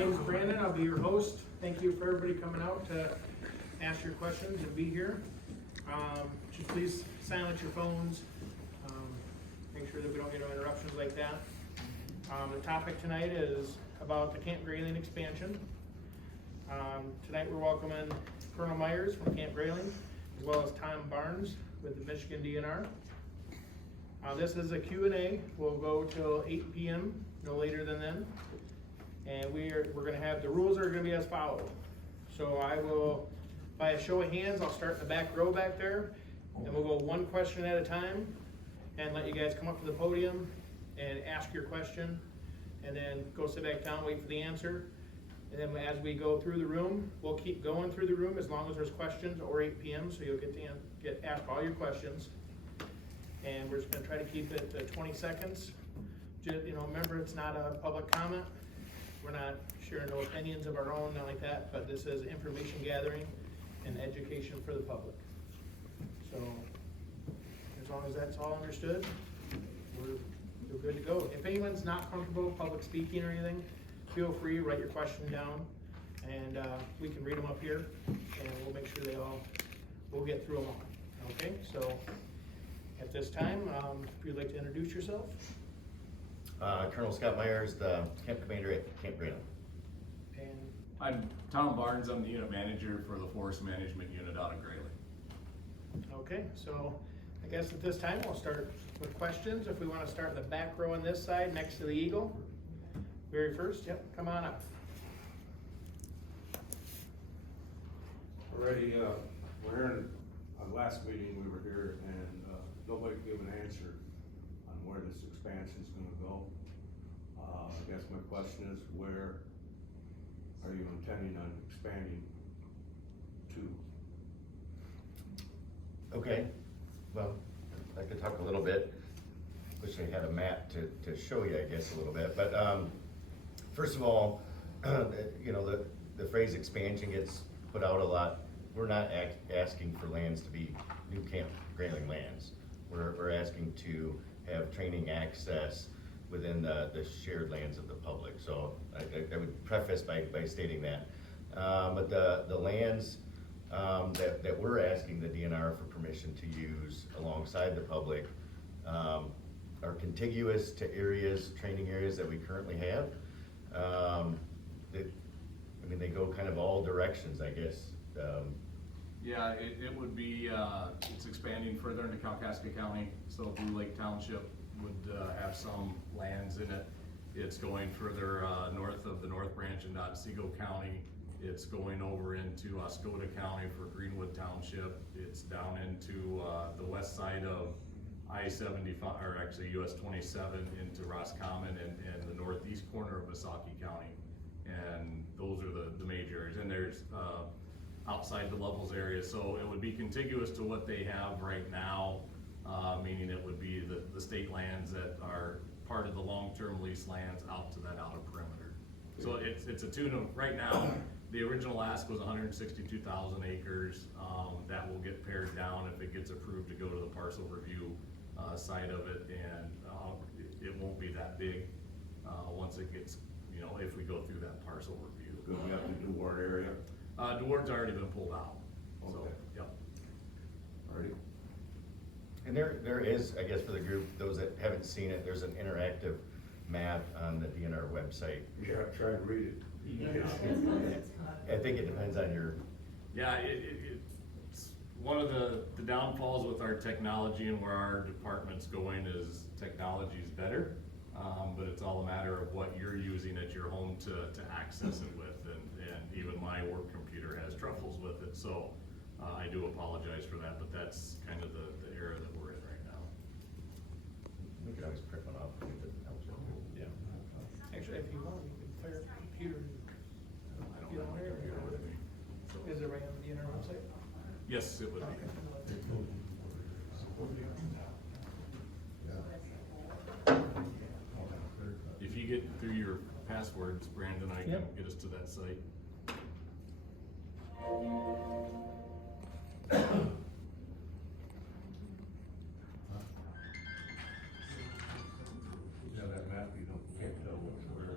name's Brandon. I'll be your host. Thank you for everybody coming out to ask your questions and be here. Just please silence your phones. Make sure that we don't get no interruptions like that. The topic tonight is about the Camp Grayling expansion. Tonight we're welcoming Colonel Meyers from Camp Grayling, as well as Tom Barnes with the Michigan DNR. This is a Q&A. We'll go till 8 p.m., no later than then. And we're going to have, the rules are going to be as follows. So I will, by a show of hands, I'll start in the back row back there, and we'll go one question at a time, and let you guys come up to the podium and ask your question, and then go sit back down, wait for the answer. And then as we go through the room, we'll keep going through the room as long as there's questions, or 8 p.m., so you'll get asked all your questions. And we're just gonna try to keep it to 20 seconds. Just, remember, it's not a public comment. We're not sharing no opinions of our own, nothing like that, but this is information gathering and education for the public. So, as long as that's all understood, we're good to go. If anyone's not comfortable with public speaking or anything, feel free, write your question down, and we can read them up here, and we'll make sure we'll get through them all. Okay, so at this time, if you'd like to introduce yourself. Colonel Scott Meyers, the camp commander at Camp Grayling. And I'm Tom Barnes. I'm the unit manager for the Forest Management Unit out of Grayling. okay, so I guess at this time we'll start with questions. If we want to start in the back row on this side, next to the Eagle. Very first, yep, come on up. Already, we're here, last meeting we were here and nobody gave an answer on where this expansion's gonna go. I guess my question is, where are you intending on expanding to? Okay, well, I could talk a little bit. Wish I had a map to show you, I guess, a little bit. But first of all, the phrase expansion gets put out a lot. We're not asking for lands to be new Camp Grayling lands. We're asking to have training access within the shared lands of the public. So I would preface by stating that. But the lands that we're asking the DNR for permission to use alongside the public are contiguous to training areas that we currently have. They go kind of all directions, I guess. Yeah, it would be, it's expanding further into Kalkaska County, so Blue Lake Township would have some lands in it. It's going further north of the North Branch in Otsego County. It's going over into Oscoda County for Greenwood Township. It's down into the west side of I-75, or actually US 27 into Roscommon and the northeast corner of Missaukee County. And those are the major areas. And there's outside the levels area, so it would be contiguous to what they have right now, meaning it would be the state lands that are part of the long-term lease lands out to that outer perimeter. So it's a tune of, right now, the original ask was 162,000 acres. That will get pared down if it gets approved to go to the parcel review side of it, and it won't be that big once it gets, if we go through that parcel review. Do we have to do our area? DeWard's already been pulled out. So, Okay. yep. Already? And there is, I guess, for the group, those that haven't seen it, there's an interactive map on the DNR website. Yeah, try and read it. I think it depends on your. Yeah, it's one of the downfalls with our technology and where our department's going is technology is better, but it's all a matter of what you're using at your home to access it with, and even my work computer has troubles with it, so I do apologize for that, but that's kind of the era that we're in right now. We could always print one off if it helps you. yeah, actually, if you want, you can fire up the computer. I don't have my computer with me. So. Is it right on the DNR website? Yes, it would be. If you get through your passwords, Brandon, I can Yep. get us to that site. Yeah, that map, you can't tell what's where.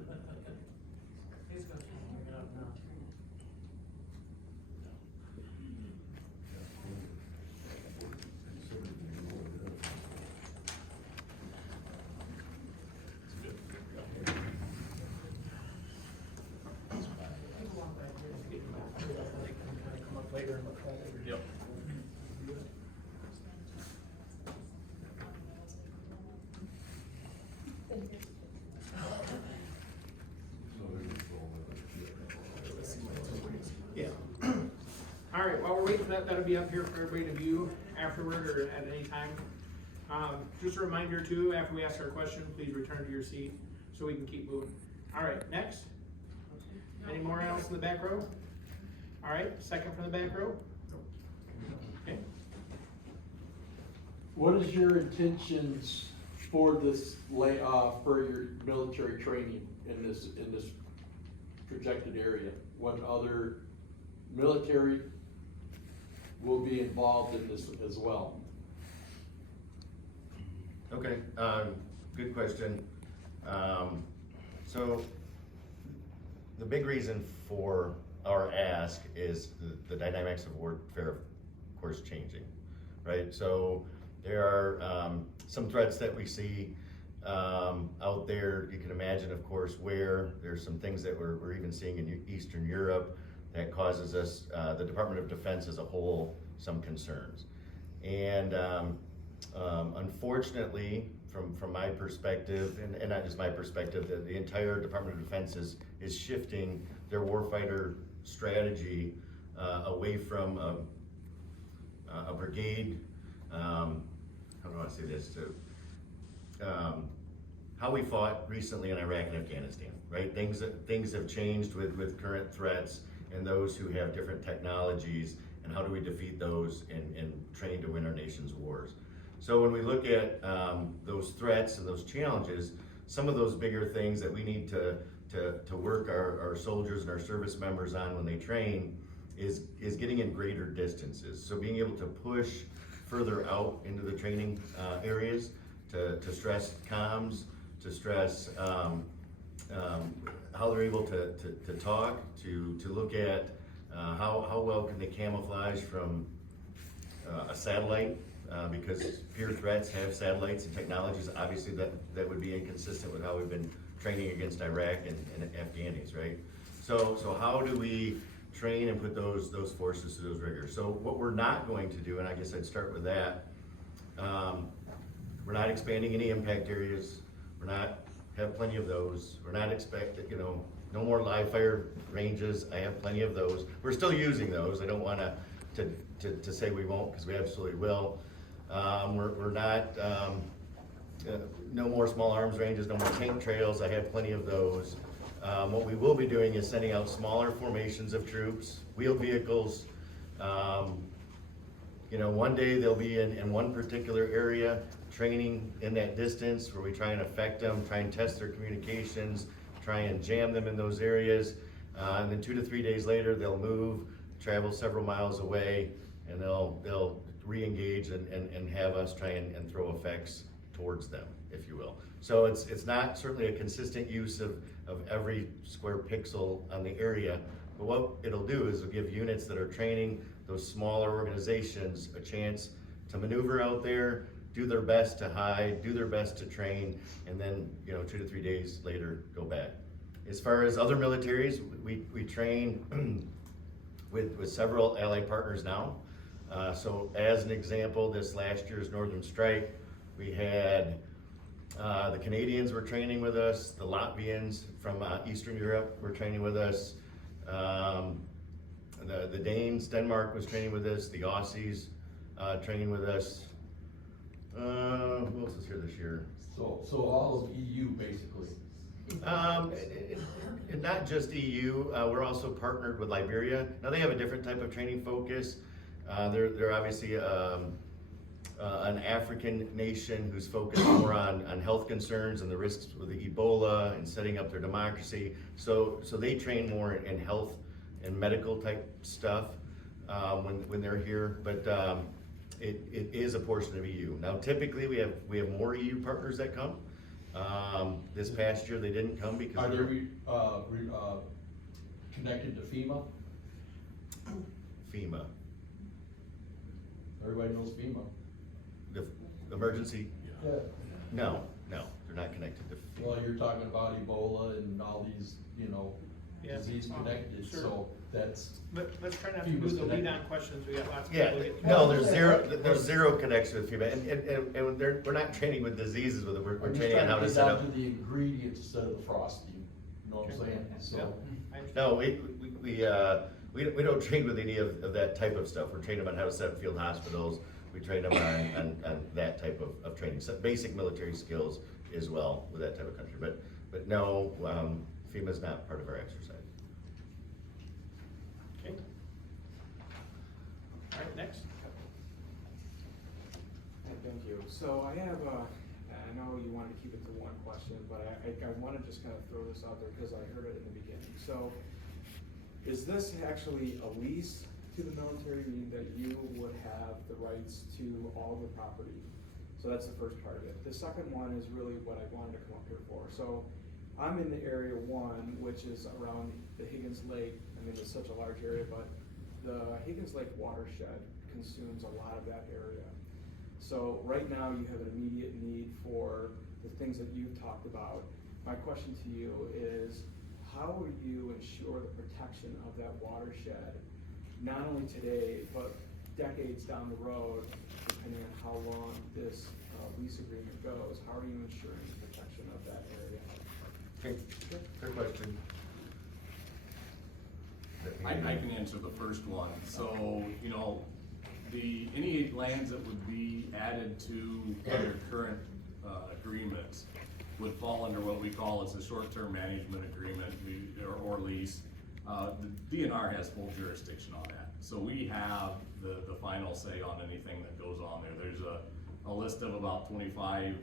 Yep. Yeah. All right, while we're waiting for that, that'll be up here for everybody to view afterward or at any time. Just a reminder too, after we ask our question, please return to your seat so we can keep moving. All right, next. Any more else in the back row? All right, second from the back row. Okay. What is your intentions for this for your military training in this projected area? What other military will be involved in this as well? Okay, good question. So the big reason for our ask is the dynamics of warfare, of course, changing, right? So there are some threats that we see out there. You can imagine, of course, where there's some things that we're even seeing in Eastern Europe that causes us, the Department of Defense as a whole, some concerns. And unfortunately, from my perspective, and not just my perspective, the entire Department of Defense is shifting their warfighter strategy away from a brigade, how do I want to say this, how we fought recently in Iraq and Afghanistan, right? Things have changed with current threats and those who have different technologies, and how do we defeat those and train to win our nation's wars. So when we look at those threats and those challenges, some of those bigger things that we need to work our soldiers and our service members on when they train is getting in greater distances. So being able to push further out into the training areas, to stress comms, to stress how they're able to talk, to look at how well can they camouflage from a satellite, because peer threats have satellites and technologies, obviously that would be inconsistent with how we've been training against Iraq and Afghanis, right? So how do we train and put those forces to those rigors? So what we're not going to do, and I guess I'd start with that, we're not expanding any impact areas. We're not, have plenty of those. We're not expecting, no more live fire ranges. I have plenty of those. We're still using those. I don't want to say we won't, because we absolutely will. We're not, no more small arms ranges, no more tank trails. I have plenty of those. What we will be doing is sending out smaller formations of troops, wheeled vehicles. One day they'll be in one particular area, training in that distance, where we try and affect them, try and test their communications, try and jam them in those areas. And then 2 to 3 days later, they'll move, travel several miles away, and they'll re-engage and have us try and throw effects towards them, if you will. So it's not certainly a consistent use of every square pixel on the area, but what it'll do is it'll give units that are training those smaller organizations a chance to maneuver out there, do their best to hide, do their best to train, and then 2 to 3 days later go back. As far as other militaries, we train with several allied partners now. So as an example, this last year's Northern Strike, we had the Canadians were training with us, the Latvians from Eastern Europe were training with us, the Danes, Denmark was training with us, the Aussies training with us. Who else is here this year? So all of EU basically. Not just EU, we're also partnered with Liberia. Now they have a different type of training focus. They're obviously an African nation who's focused more on health concerns and the risks with the Ebola and setting up their democracy. So they train more in health and medical type stuff when they're here. But it is a portion of EU. Now typically we have more EU partners that come. This past year they didn't come because are they connected to FEMA? FEMA. Everybody knows FEMA. The emergency? Yeah. No, they're not connected to FEMA. Well, you're talking about Ebola and all these, Yeah. disease connected, Sure. so that's, Let's try not to do the lead-on questions, we got lots of Yeah, people to get. no, there's zero connection with FEMA, and we're not training with diseases with it, we're I'm just training on trying how to to get set down up. to the ingredients instead of the frosting, you know what I'm saying, so. I understand. No, we don't train with any of that type of stuff, we're training them on how to set up field hospitals, we train them on that type of training, so basic military skills as well with that type of country, but no, FEMA's not part of our exercise. Okay. All right, next. Thank you. So I have, I know you wanted to keep it to one question, but I want to just kind of throw this out there because I heard it in the beginning. So is this actually a lease to the military, meaning that you would have the rights to all the property? So that's the first part of it. The second one is really what I wanted to come up here for. So I'm in the area 1, which is around the Higgins Lake. I mean, it's such a large area, but the Higgins Lake watershed consumes a lot of that area. So right now you have an immediate need for the things that you've talked about. My question to you is, how will you ensure the protection of that watershed, not only today, but decades down the road, depending on how long this lease agreement goes? How are you ensuring the protection of that area? Okay, good question. I can answer the first one. So, you know, any lands that would be added to your current agreements would fall under what we call as a short-term management agreement or lease. The DNR has full jurisdiction on that. So we have the final say on anything that goes on there. There's a list of about 25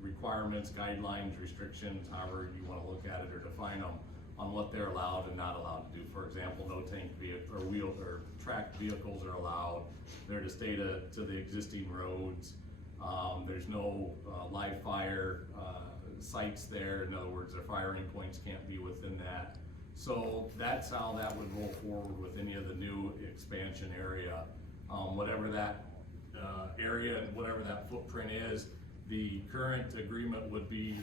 requirements, guidelines, restrictions, however you want to look at it or define them, on what they're allowed and not allowed to do. For example, no tank vehicle or wheel or tracked vehicles are allowed. They're to stay to the existing roads. There's no live fire sites there. In other words, their firing points can't be within that. So that's how that would roll forward with any of the new expansion area. Whatever that area and whatever that footprint is, the current agreement would be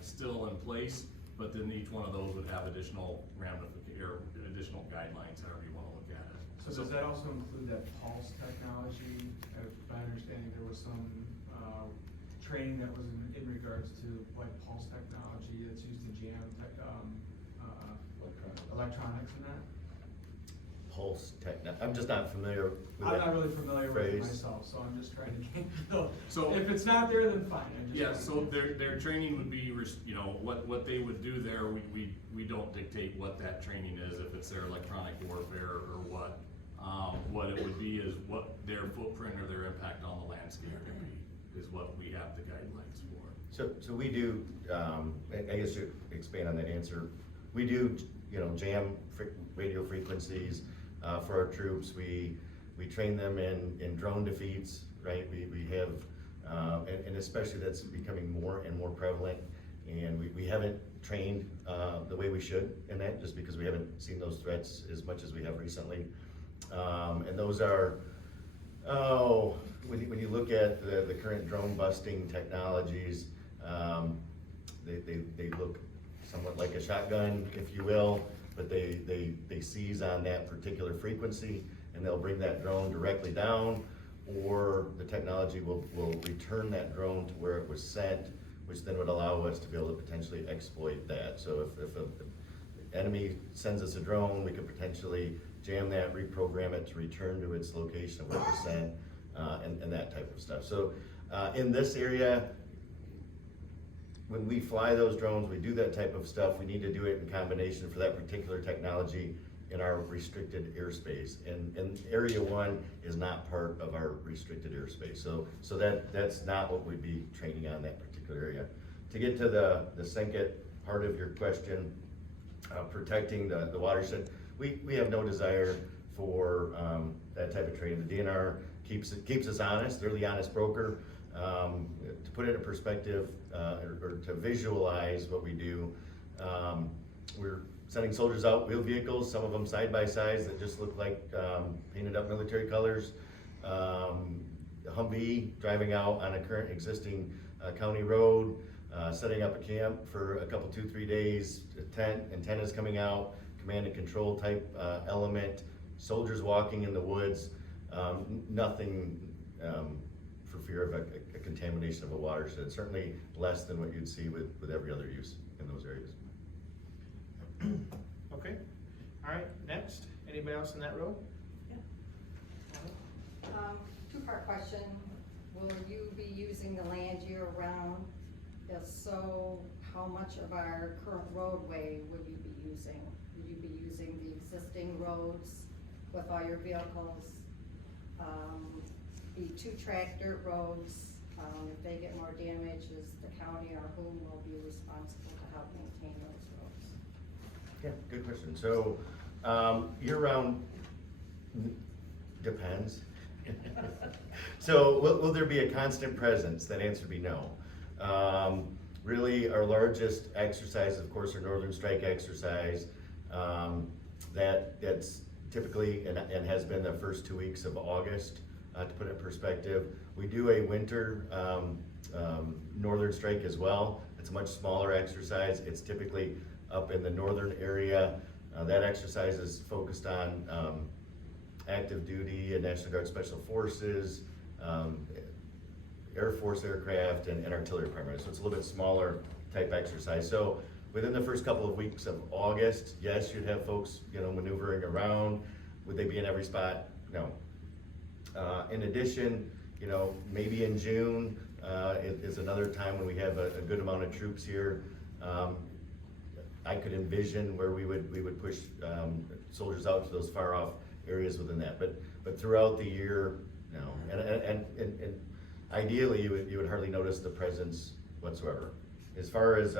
still in place, but then each one of those would have additional ramifications or additional guidelines, however you want to look at it. So does that also include that pulse technology? By understanding there was some training that was in regards to like pulse technology that's used to jam electronics and that? Pulse techno, I'm just not familiar with I'm that not really familiar with it phrase. myself, so I'm just trying to So- if it's not there, then fine. I'm just Yeah, trying so to- their training would be, you know, what they would do there, we don't dictate what that training is, if it's their electronic warfare or what. What it would be is what their footprint or their impact on the landscape would be, is what we have the guidelines for. So we do, I guess to expand on that answer, we do, you know, jam radio frequencies for our troops. We train them in drone defeats, right? We have, and especially that's becoming more and more prevalent. And we haven't trained the way we should in that, just because we haven't seen those threats as much as we have recently. And those are, when you look at the current drone busting technologies, they look somewhat like a shotgun, if you will, but they seize on that particular frequency and they'll bring that drone directly down, or the technology will return that drone to where it was sent, which then would allow us to be able to potentially exploit that. So if an enemy sends us a drone, we could potentially jam that, reprogram it to return to its location of where it was sent, and that type of stuff. So in this area, when we fly those drones, we do that type of stuff, we need to do it in combination for that particular technology in our restricted airspace. And Area 1 is not part of our restricted airspace. So that's not what we'd be training on, that particular area. To get to the second part of your question, protecting the watershed, we have no desire for that type of training. The DNR keeps us honest, they're the honest broker. To put it in perspective, or to visualize what we do, we're sending soldiers out, wheeled vehicles, some of them side by sides that just look like painted up military colors. Humvee driving out on a current existing county road. setting up a camp for a couple, 2-3 days, antennas coming out, command and control type element, soldiers walking in the woods, nothing for fear of a contamination of a watershed, certainly less than what you'd see with every other use in those areas. Okay, all right, next, anybody else in that row? Two-part question, will you be using the land year-round? If so, how much of our current roadway would you be using? Would you be using the existing roads with all your vehicles? The 2-track dirt roads, if they get more damage, is the county or whom will be responsible to help maintain those roads? Yeah, good question. So, year-round depends. So, will there be a constant presence? That answer would be no. Really, our largest exercise, of course, our Northern Strike exercise. That's typically and has been the first 2 weeks of August. To put it in perspective, we do a winter Northern Strike as well. It's a much smaller exercise. It's typically up in the northern area. That exercise is focused on active duty and National Guard Special Forces, Air Force aircraft, and artillery primarily. So it's a little bit smaller type exercise. So within the first couple of weeks of August, yes, you'd have folks, maneuvering around. Would they be in every spot? No. In addition, maybe in June is another time when we have a good amount of troops here. I could envision where we would push soldiers out to those far off areas within that. But throughout the year, no. And ideally, you would hardly notice the presence whatsoever. As far as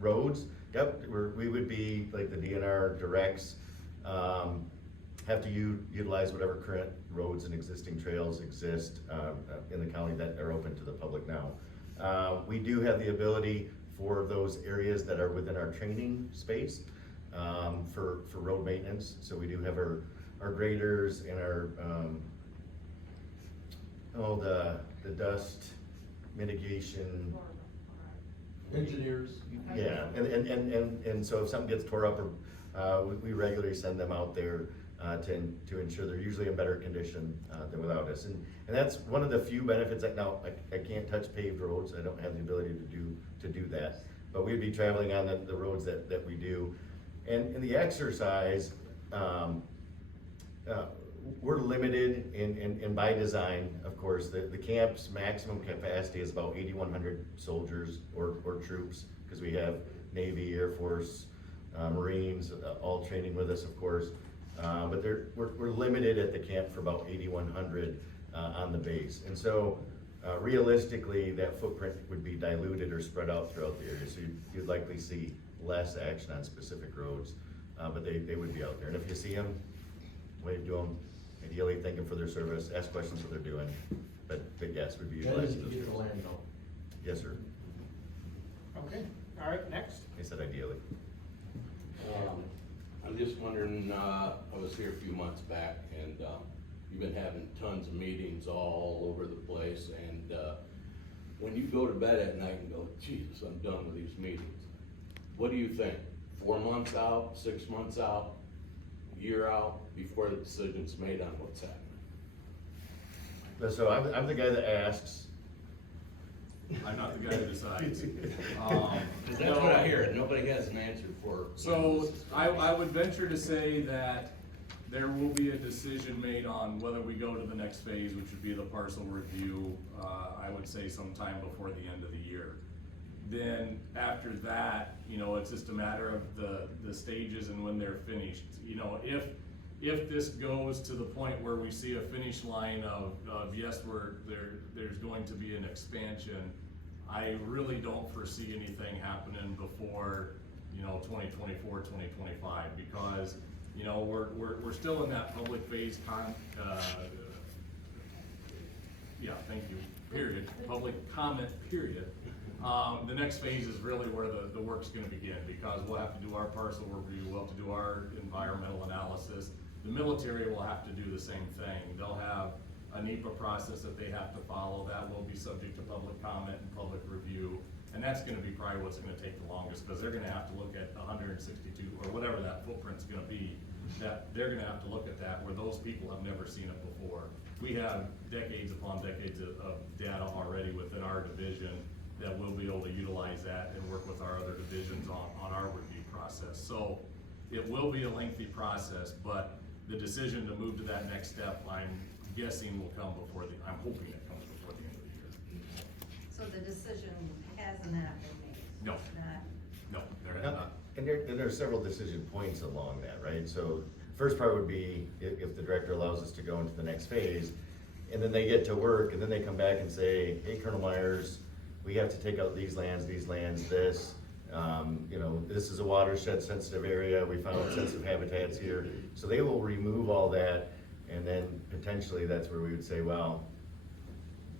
roads, yep, we would be like the DNR directs. Have to utilize whatever current roads and existing trails exist in the county that are open to the public now. We do have the ability for those areas that are within our training space for road maintenance. So we do have our graders and our the dust mitigation. Engineers. Yeah, and so if something gets tore up, or we regularly send them out there to ensure they're usually in better condition than without us. And that's one of the few benefits that now I can't touch paved roads. I don't have the ability to do that. But we'd be traveling on the roads that we do. And in the exercise, we're limited in by design, of course. The camp's maximum capacity is about 8,100 soldiers or troops, because we have Navy, Air Force, Marines, all training with us, of course. But we're limited at the camp for about 8,100 on the base. And so realistically, that footprint would be diluted or spread out throughout the area. So you'd likely see less action on specific roads, but they would be out there. And if you see them, wave to them, ideally thank them for their service, ask questions what they're doing. But yes, would be That utilized. is to get the land though. Yes, sir. Okay, all right, next. I said ideally. I'm just wondering, I was here a few months back, and you've been having tons of meetings all over the place, and when you go to bed at night and go, Jesus, I'm done with these meetings, what do you think? 4 months out, 6 months out, a year out, before the decision's made on what's happening? So I'm the guy that asks. I'm not the guy who decides. Cause that's what I hear, nobody has an answer for. So I would venture to say that there will be a decision made on whether we go to the next phase, which would be the parcel review, I would say sometime before the end of the year. Then after that, it's just a matter of the stages and when they're finished. If this goes to the point where we see a finish line of yes, there's going to be an expansion, I really don't foresee anything happening before 2024, 2025, because we're still in that public phase public comment period. The next phase is really where the work's gonna begin, because we'll have to do our parcel review, we'll have to do our environmental analysis. The military will have to do the same thing. They'll have a NEPA process that they have to follow. That will be subject to public comment and public review. And that's gonna be probably what's gonna take the longest, because they're gonna have to look at 162, or whatever that footprint's gonna be, that they're gonna have to look at that where those people have never seen it before. We have decades upon decades of data already within our division that we'll be able to utilize that and work with our other divisions on our review process. So it will be a lengthy process, but the decision to move to that next step, I'm guessing will come I'm hoping it comes before the end of the year. So the decision has not been made? No. Not, No, there has not. And there are several decision points along that, right? So first part would be if the director allows us to go into the next phase, and then they get to work, and then they come back and say, hey, Colonel Meyers, we have to take out these lands, this. You know, this is a watershed sensitive area, we found sensitive habitats here. So they will remove all that, and then potentially that's where we would say, well,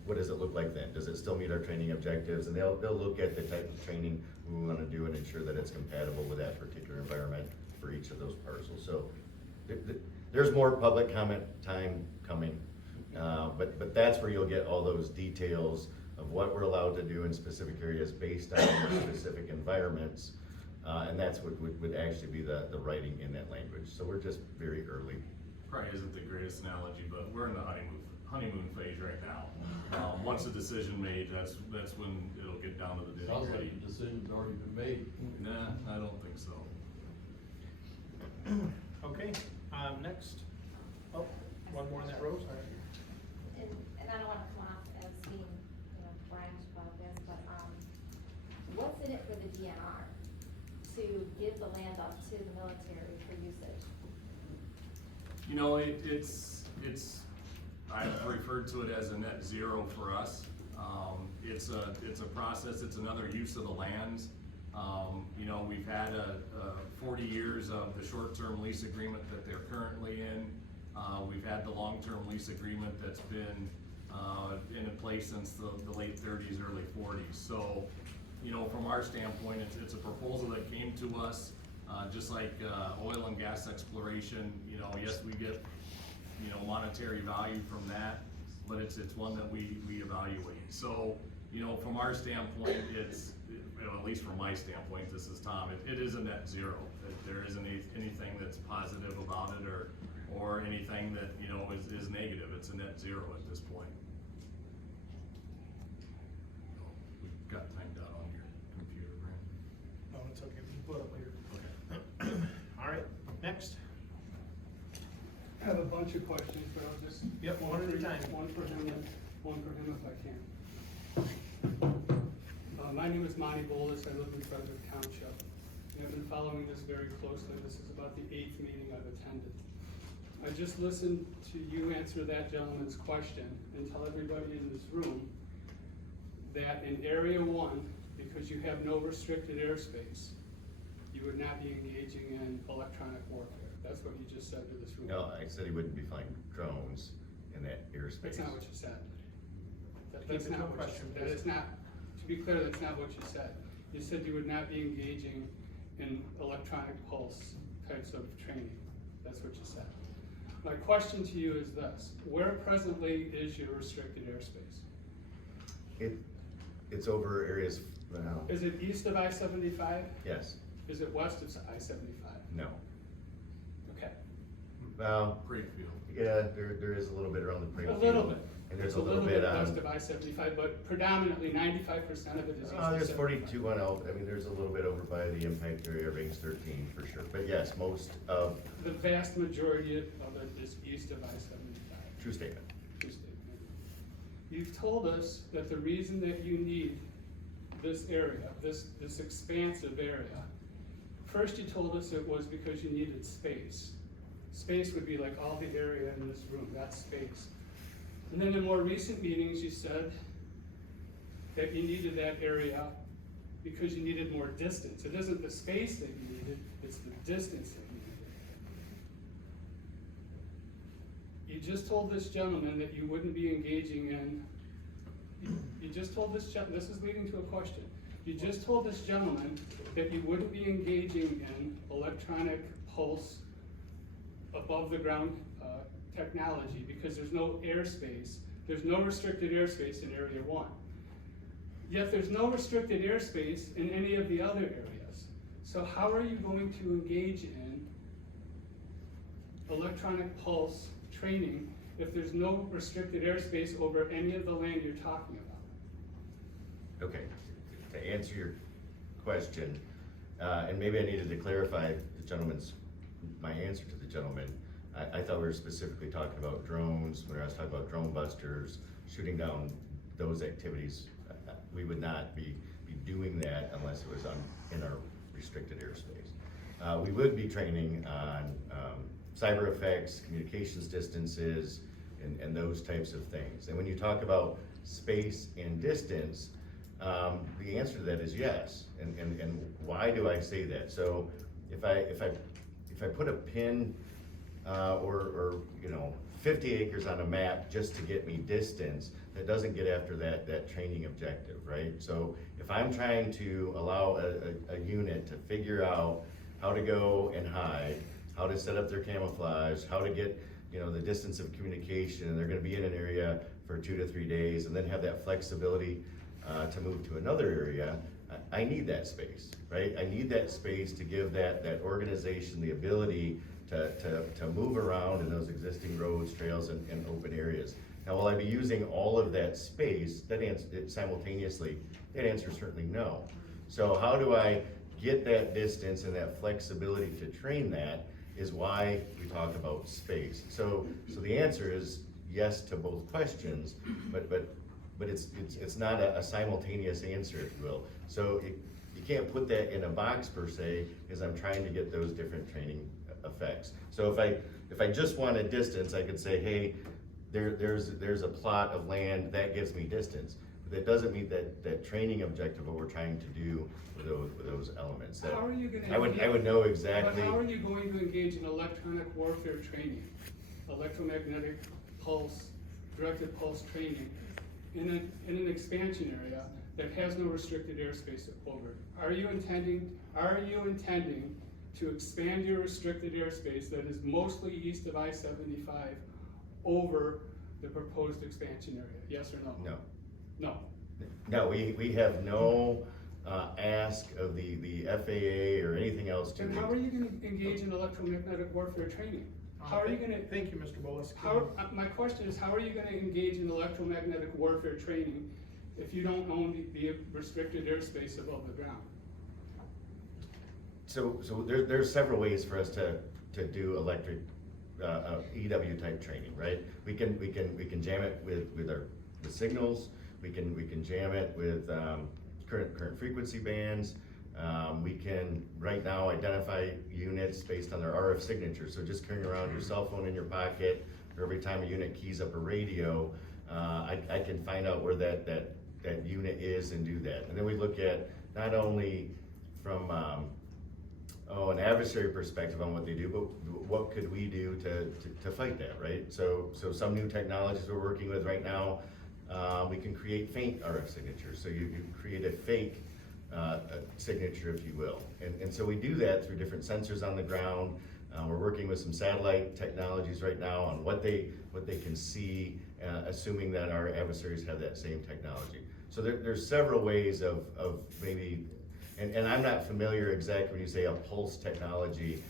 what does it look like then? Does it still meet our training objectives? And they'll look at the type of training we wanna do and ensure that it's compatible with that particular environment for each of those parcels. So there's more public comment time coming, but that's where you'll get all those details of what we're allowed to do in specific areas based on specific environments. And that's what would actually be the writing in that language. So we're just very early. Probably isn't the greatest analogy, but we're in the honeymoon phase right now. Once a decision made, that's when it'll get down to the Sounds like nitty-gritty. the decision's already been made. Nah, I don't think so. Okay, next, oh, one more in that row, sorry. And I don't wanna come off as being, brash about this, but, what's in it for the DNR to give the land up to the military for usage? It's I've referred to it as a net zero for us. It's a process, it's another use of the lands. We've had 40 years of the short-term lease agreement that they're currently in. We've had the long-term lease agreement that's been in place since the late 30s, early 40s. So, from our standpoint, it's a proposal that came to us, just like oil and gas exploration. Yes, we get monetary value from that, but it's one that we evaluate. So, from our standpoint, it's, at least from my standpoint, this is Tom, it is a net zero. There isn't anything that's positive about it or anything that, is negative. It's a net zero at this point. We've got timed out on your computer, Brandon. No, it's okay, we can put it up later. Okay. All right, next. I have a bunch of questions, but I'll just. Yep, one at a time. One for him if I can. My name is Monty Bolus, I live in Frederic Township. And I've been following this very closely. This is about the 8th meeting I've attended. I just listened to you answer that gentleman's question and tell everybody in this room that in Area 1, because you have no restricted airspace, you would not be engaging in electronic warfare. That's what you just said to this room. No, I said he wouldn't be flying drones in that airspace. That's not what you said. That's Keep it to not a what you question, said. That is not, to be clear, that's not what you said. You said you would not be engaging in electronic pulse types of training. That's what you said. My question to you is this: where presently is your restricted airspace? It's over areas, Is it east of I-75? yes, Is it west of I-75? no. Okay. Well, Greenfield. yeah, there is a little bit around the A Springfield. little bit. And there's It's a little bit west on, of I-75, but predominantly 95% of it is east of there's 75. 42 on out, I mean, there's a little bit over by the impact area of Range 13 for sure. But yes, most of, The vast majority of it is east of I-75. true statement. You've told us that the reason that you need this area, this expansive area, first you told us it was because you needed space. Space would be like all the area in this room, that's space. And then in more recent meetings, you said that you needed that area because you needed more distance. It isn't the space that you needed, it's the distance that you needed. You just told this gentleman that you wouldn't be engaging in, you just told this this is leading to a question. You just told this gentleman that you wouldn't be engaging in electronic pulse above the ground technology because there's no airspace, there's no restricted airspace in Area 1. Yet there's no restricted airspace in any of the other areas. So how are you going to engage in electronic pulse training if there's no restricted airspace over any of the land you're talking about? Okay, to answer your question, and maybe I needed to clarify my answer to the gentleman. I thought we were specifically talking about drones, when I was talking about drone busters, shooting down those activities. We would not be doing that unless it was in our restricted airspace. We would be training on cyber effects, communications distances, and those types of things. And when you talk about space and distance, the answer to that is yes. And why do I say that? So if I put a pin or 50 acres on a map just to get me distance, that doesn't get after that training objective, right? So if I'm trying to allow a unit to figure out how to go and hide, how to set up their camouflage, how to get the distance of communication, and they're going to be in an area for 2 to 3 days, and then have that flexibility to move to another area, I need that space, right? I need that space to give that organization the ability to move around in those existing roads, trails, and open areas. Now, will I be using all of that space? That answer simultaneously, that answer is certainly no. So how do I get that distance and that flexibility to train that is why we talk about space. So the answer is yes to both questions, but it's not a simultaneous answer, if you will. So you can't put that in a box per se, because I'm trying to get those different training effects. So if I just want a distance, I could say, hey, there's a plot of land that gives me distance. But that doesn't meet that training objective of what we're trying to do with those elements. How are you going to? I would know exactly. But how are you going to engage in electronic warfare training, electromagnetic pulse, directed pulse training, in an expansion area that has no restricted airspace over it? Are you intending to expand your restricted airspace that is mostly east of I-75 over the proposed expansion area? Yes or no? No. No. No, we have no ask of the FAA or anything else to. Then how are you going to engage in electromagnetic warfare training? How are you going to? Thank you, Mr. Bullis. My question is, how are you going to engage in electromagnetic warfare training if you don't own the restricted airspace above the ground? So there's several ways for us to do electric EW type training, right? We can jam it with our signals. We can jam it with current frequency bands. We can right now identify units based on their RF signature. So just carrying around your cell phone in your pocket, or every time a unit keys up a radio, I can find out where that unit is and do that. And then we look at not only from an adversary perspective on what they do, but what could we do to fight that, right? So some new technologies we're working with right now, we can create faint RF signatures. So you create a fake signature, if you will. And so we do that through different sensors on the ground. We're working with some satellite technologies right now on what they can see, assuming that our adversaries have that same technology. So there's several ways of maybe, and I'm not familiar exactly when you say a pulse technology,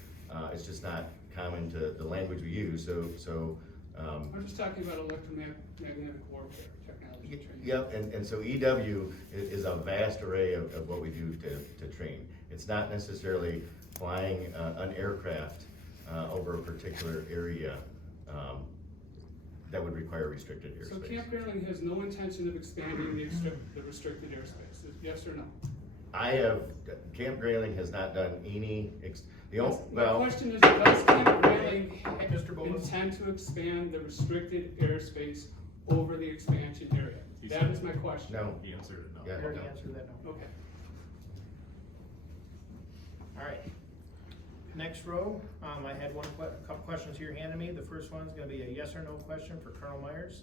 it's just not common to the language we use. So I'm just talking about electromagnetic warfare technology training. Yep, and so EW is a vast array of what we do to train. It's not necessarily flying an aircraft over a particular area that would require restricted airspace. So Camp Grayling has no intention of expanding the restricted airspace, yes or no? Camp Grayling has not done any, My question is, does Camp Grayling Mr. Bullis. intend to expand the restricted airspace over the expansion area? That is my question. No. He answered it, no. Yeah. I already answered that, no. Okay. All right. Next row, I had couple questions here handed me. The first one's gonna be a yes or no question for Colonel Meyers.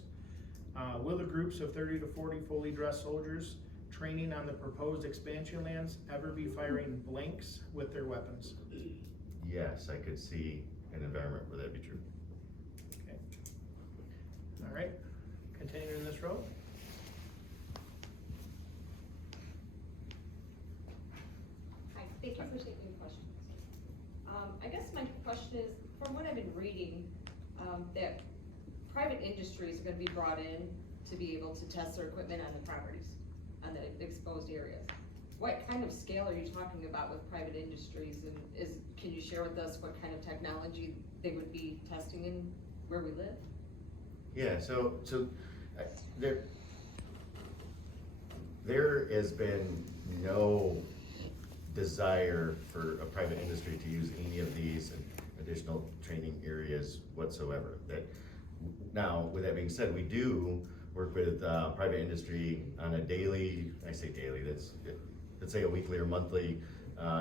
Will the groups of 30 to 40 fully dressed soldiers training on the proposed expansion lands ever be firing blanks with their weapons? Yes, I could see an environment where that'd be true. Okay. All right, continuing in this row. Thank you for taking questions. I guess my question is, from what I've been reading, that private industries are gonna be brought in to be able to test their equipment on the properties, on the exposed areas. What kind of scale are you talking about with private industries, and can you share with us what kind of technology they would be testing in where we live? Yeah, so there has been no desire for a private industry to use any of these additional training areas whatsoever. Now, with that being said, we do work with private industry on a daily, I say daily, let's say a weekly or monthly,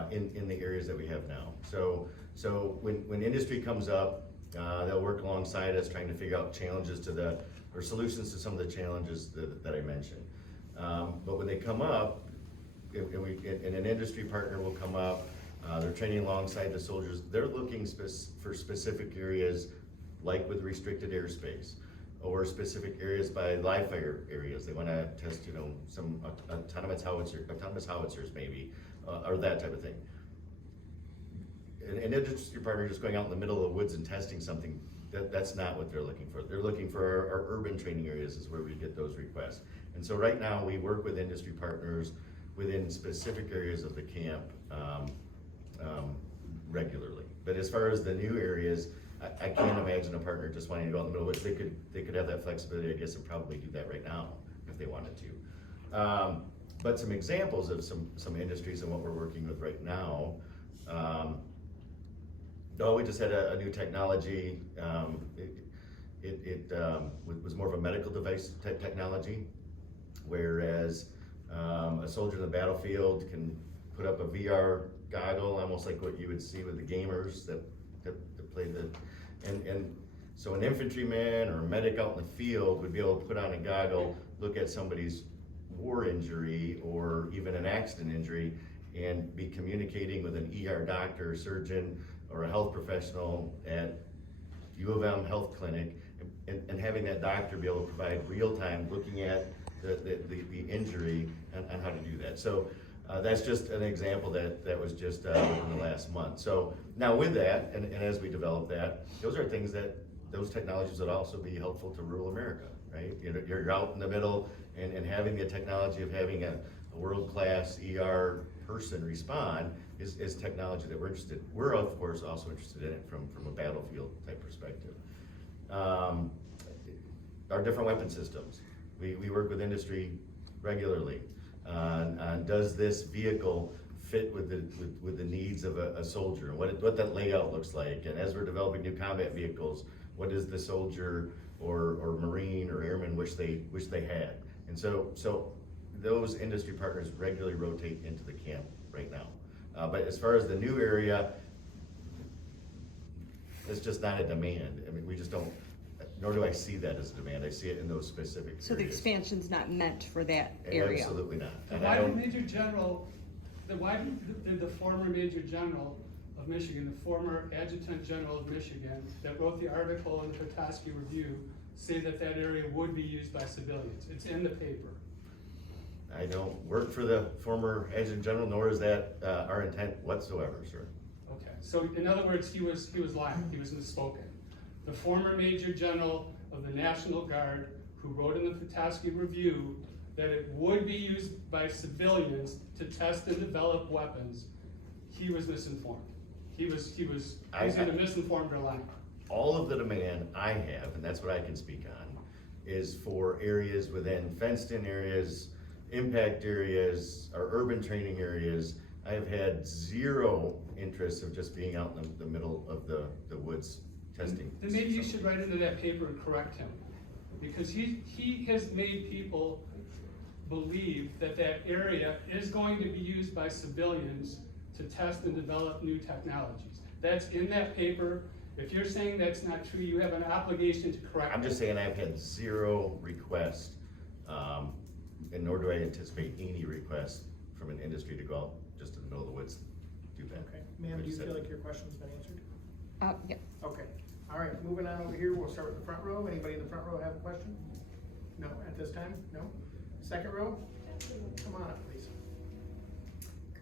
in the areas that we have now. So when industry comes up, they'll work alongside us trying to figure out challenges or solutions to some of the challenges that I mentioned. But when they come up, and an industry partner will come up, they're training alongside the soldiers, they're looking for specific areas, like with restricted airspace, or specific areas by live fire areas. They wanna test, some autonomous howitzers maybe, or that type of thing. An industry partner just going out in the middle of the woods and testing something, that's not what they're looking for. They're looking for our urban training areas is where we get those requests. And so right now, we work with industry partners within specific areas of the camp regularly. But as far as the new areas, I can't imagine a partner just wanting to go out in the middle of it. They could have that flexibility, I guess, and probably do that right now if they wanted to. But some examples of some industries and what we're working with right now. We just had a new technology. It was more of a medical device type technology, whereas a soldier in the battlefield can put up a VR goggle, almost like what you would see with the gamers that play and so an infantryman or a medic out in the field would be able to put on a goggle, look at somebody's war injury or even an accident injury, and be communicating with an ER doctor, surgeon, or a health professional at U of M Health Clinic, and having that doctor be able to provide real-time looking at the injury and how to do that. So that's just an example that was just in the last month. So now with that, and as we develop that, those technologies would also be helpful to rural America, right? You're out in the middle and having the technology of having a world-class ER person respond is technology that we're interested in. We're of course also interested in it from a battlefield type perspective. Our different weapon systems. We work with industry regularly on does this vehicle fit with the needs of a soldier, and what that layout looks like. And as we're developing new combat vehicles, what does the soldier or Marine or Airman wish they had? And so those industry partners regularly rotate into the camp right now. But as far as the new area, it's just not a demand. I mean, we just don't, nor do I see that as a demand. I see it in those specific areas. So the expansion's not meant for that area? Absolutely not. And Why did the former Major General of Michigan, the former Adjutant General of Michigan, that wrote the article in the Petoskey Review, say that area would be used by civilians? It's in the paper. I don't work for the former Adjutant General, nor is that our intent whatsoever, sir. Okay, so in other words, he was lying, he was misspoken. The former Major General of the National Guard, who wrote in the Petoskey Review that it would be used by civilians to test and develop weapons, he was misinformed. He was either misinformed or lying. All of the demand I have, and that's what I can speak on, is for areas within fenced-in areas, impact areas, or urban training areas. I have had zero interest of just being out in the middle of the woods testing. Then maybe you should write into that paper and correct him, because he has made people believe that area is going to be used by civilians to test and develop new technologies. That's in that paper. If you're saying that's not true, you have an obligation to correct it. I'm just saying I've had zero requests, and nor do I anticipate any requests from an industry to go out just in the middle of the woods, do that. Okay, ma'am, do you feel like your question's been answered? Yeah. Okay, all right, moving on over here, we'll start with the front row. Anybody in the front row have a question? No, at this time, no? Second row? Come on up, please.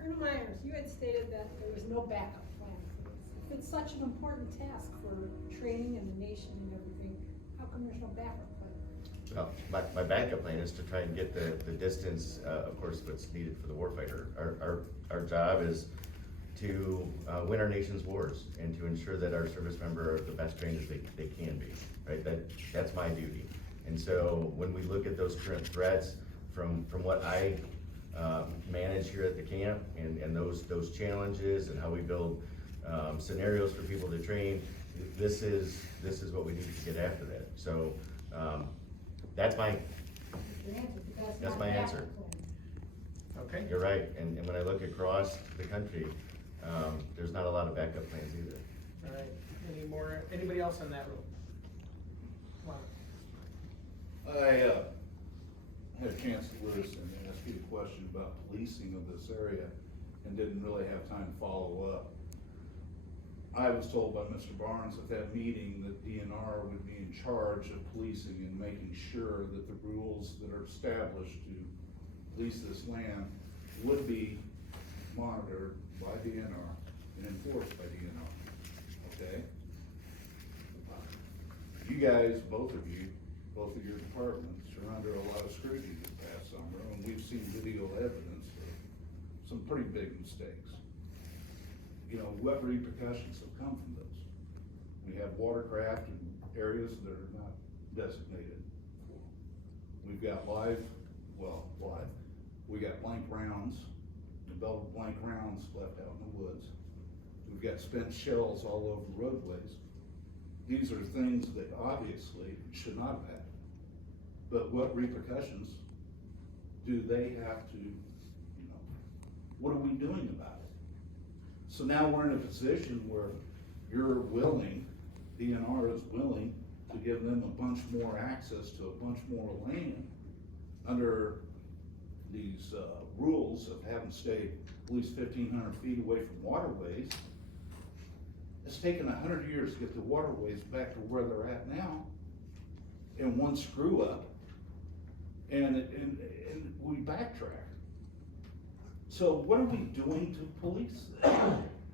Colonel Meyers, you had stated that there was no backup plan for this. If it's such an important task for training and the nation and everything, how come there's no backup plan? Well, my backup plan is to try and get the distance, of course, what's needed for the warfighter. Our job is to win our nation's wars and to ensure that our service member are the best trained as they can be, right? That's my duty. And so when we look at those current threats from what I manage here at the camp and those challenges and how we build scenarios for people to train, this is what we need to get after that. So that's my answer. Okay. You're right, and when I look across the country, there's not a lot of backup plans either. All right, anybody else on that road? Wow. I had a chance to listen and ask you a question about policing of this area and didn't really have time to follow up. I was told by Mr. Barnes at that meeting that DNR would be in charge of policing and making sure that the rules that are established to lease this land would be monitored by DNR and enforced by DNR, okay? You guys, both of your departments are under a lot of scrutiny this past summer, and we've seen video evidence of some pretty big mistakes. You know, what repercussions have come from those? We have watercraft in areas that are not designated for. We've got we got blank rounds, developed blank rounds left out in the woods. We've got spent shells all over the roadways. These are things that obviously should not have happened. But what repercussions do they have to, what are we doing about it? So now we're in a position where you're willing, DNR is willing to give them a bunch more access to a bunch more land under these rules of having to stay at least 1,500 feet away from waterways. It's taken 100 years to get the waterways back to where they're at now, and one screw up, and we backtrack. So what are we doing to police this?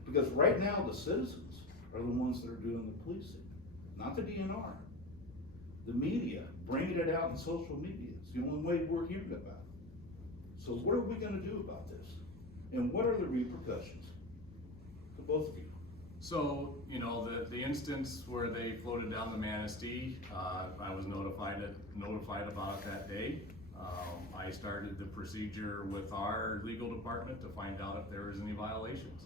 Because right now the citizens are the ones that are doing the policing, not the DNR. The media, bringing it out in social media, is the only way we're hearing about it. So what are we gonna do about this? And what are the repercussions to both of you? So, the instance where they floated down the Manistee, I was notified about it that day. I started the procedure with our legal department to find out if there was any violations.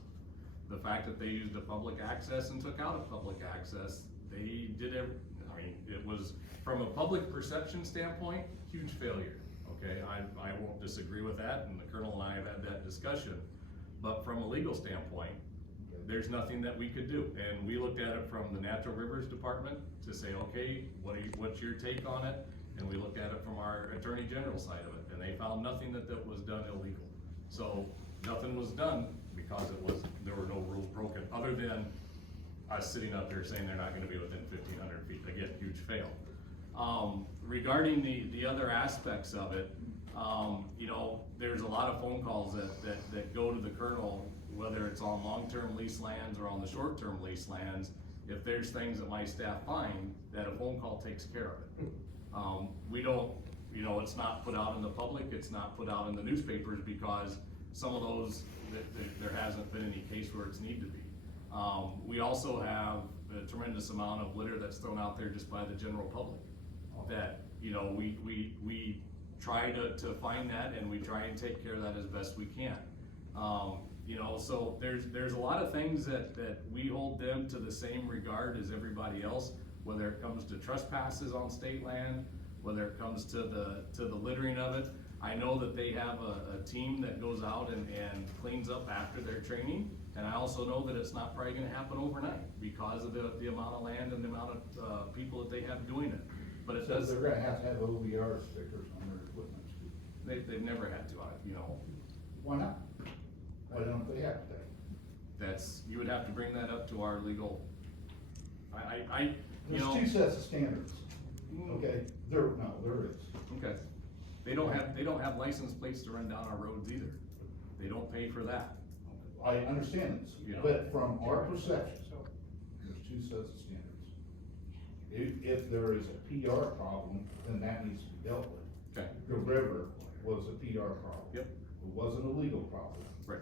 The fact that they used a public access and took out a public access, they did it was, from a public perception standpoint, huge failure, okay? I won't disagree with that, and the Colonel and I have had that discussion. But from a legal standpoint, there's nothing that we could do. And we looked at it from the Natural Rivers Department to say, okay, what's your take on it? And we looked at it from our Attorney General side of it, and they found nothing that was done illegal. So nothing was done because there were no rules broken, other than us sitting up there saying they're not gonna be within 1,500 feet. Again, huge fail. Regarding the other aspects of it, there's a lot of phone calls that go to the Colonel, whether it's on long-term lease lands or on the short-term lease lands. If there's things that my staff find, that a phone call takes care of it. We don't, it's not put out in the public, it's not put out in the newspapers, because some of those, there hasn't been any case where it's need to be. We also have a tremendous amount of litter that's thrown out there just by the general public, that, we try to find that, and we try and take care of that as best we can. So there's a lot of things that we hold them to the same regard as everybody else, whether it comes to trespasses on state land, whether it comes to the littering of it. I know that they have a team that goes out and cleans up after their training, and I also know that it's not probably gonna happen overnight because of the amount of land and the amount of people that they have doing it. But it does. They're gonna have to have OVR stickers on their equipment too. They've never had to, Why not? Why don't they have to? You would have to bring that up to our legal, There's two sets of standards, okay? There is. Okay. They don't have license plates to run down our roads either. They don't pay for that. I understand this, You know. but from our perception, there's two sets of standards. If there is a PR problem, then that needs to be dealt with. Okay. The river was a PR problem. Yep. It wasn't a legal problem. Right.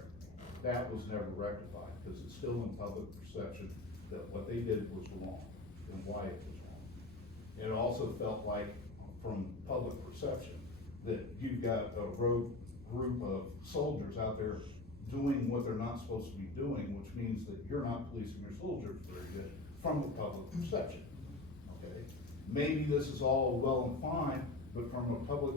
That was never rectified, because it's still in public perception that what they did was wrong, and why it was wrong. It also felt like, from public perception, that you've got a rogue group of soldiers out there doing what they're not supposed to be doing, which means that you're not policing your soldiers very good from the public perception, okay? Maybe this is all well and fine, but from a public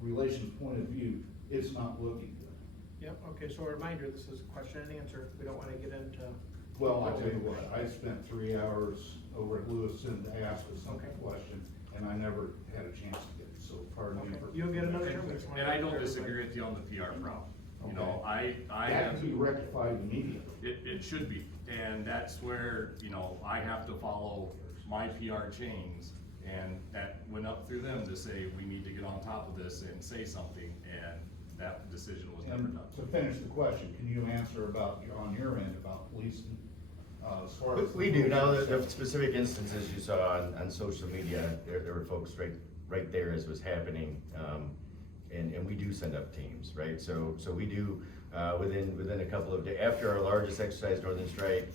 relations point of view, it's not looking good. Yep, okay, so a reminder, this is question and answer, we don't wanna get into. Well, I tell you what, I spent 3 hours over at Lewiston to ask a simple Okay. question, and I never had a chance to get it, so pardon me. Okay, for- you'll get another turn, we just wanna And I make don't sure disagree with you on the PR problem. You know, Okay. I That have, can be rectified immediately. it should be, and that's where, you know, I have to follow my PR chains, and that went up through them to say, we need to get on top of this and say something, and that decision was never And done. to finish the question, can you answer about, on your end, about policing, as far as? We do, now, the specific instances you saw on social media, there were folks right there as was happening, and we do send up teams, right? So we do, within a couple of days, after our largest exercise, Northern Strike,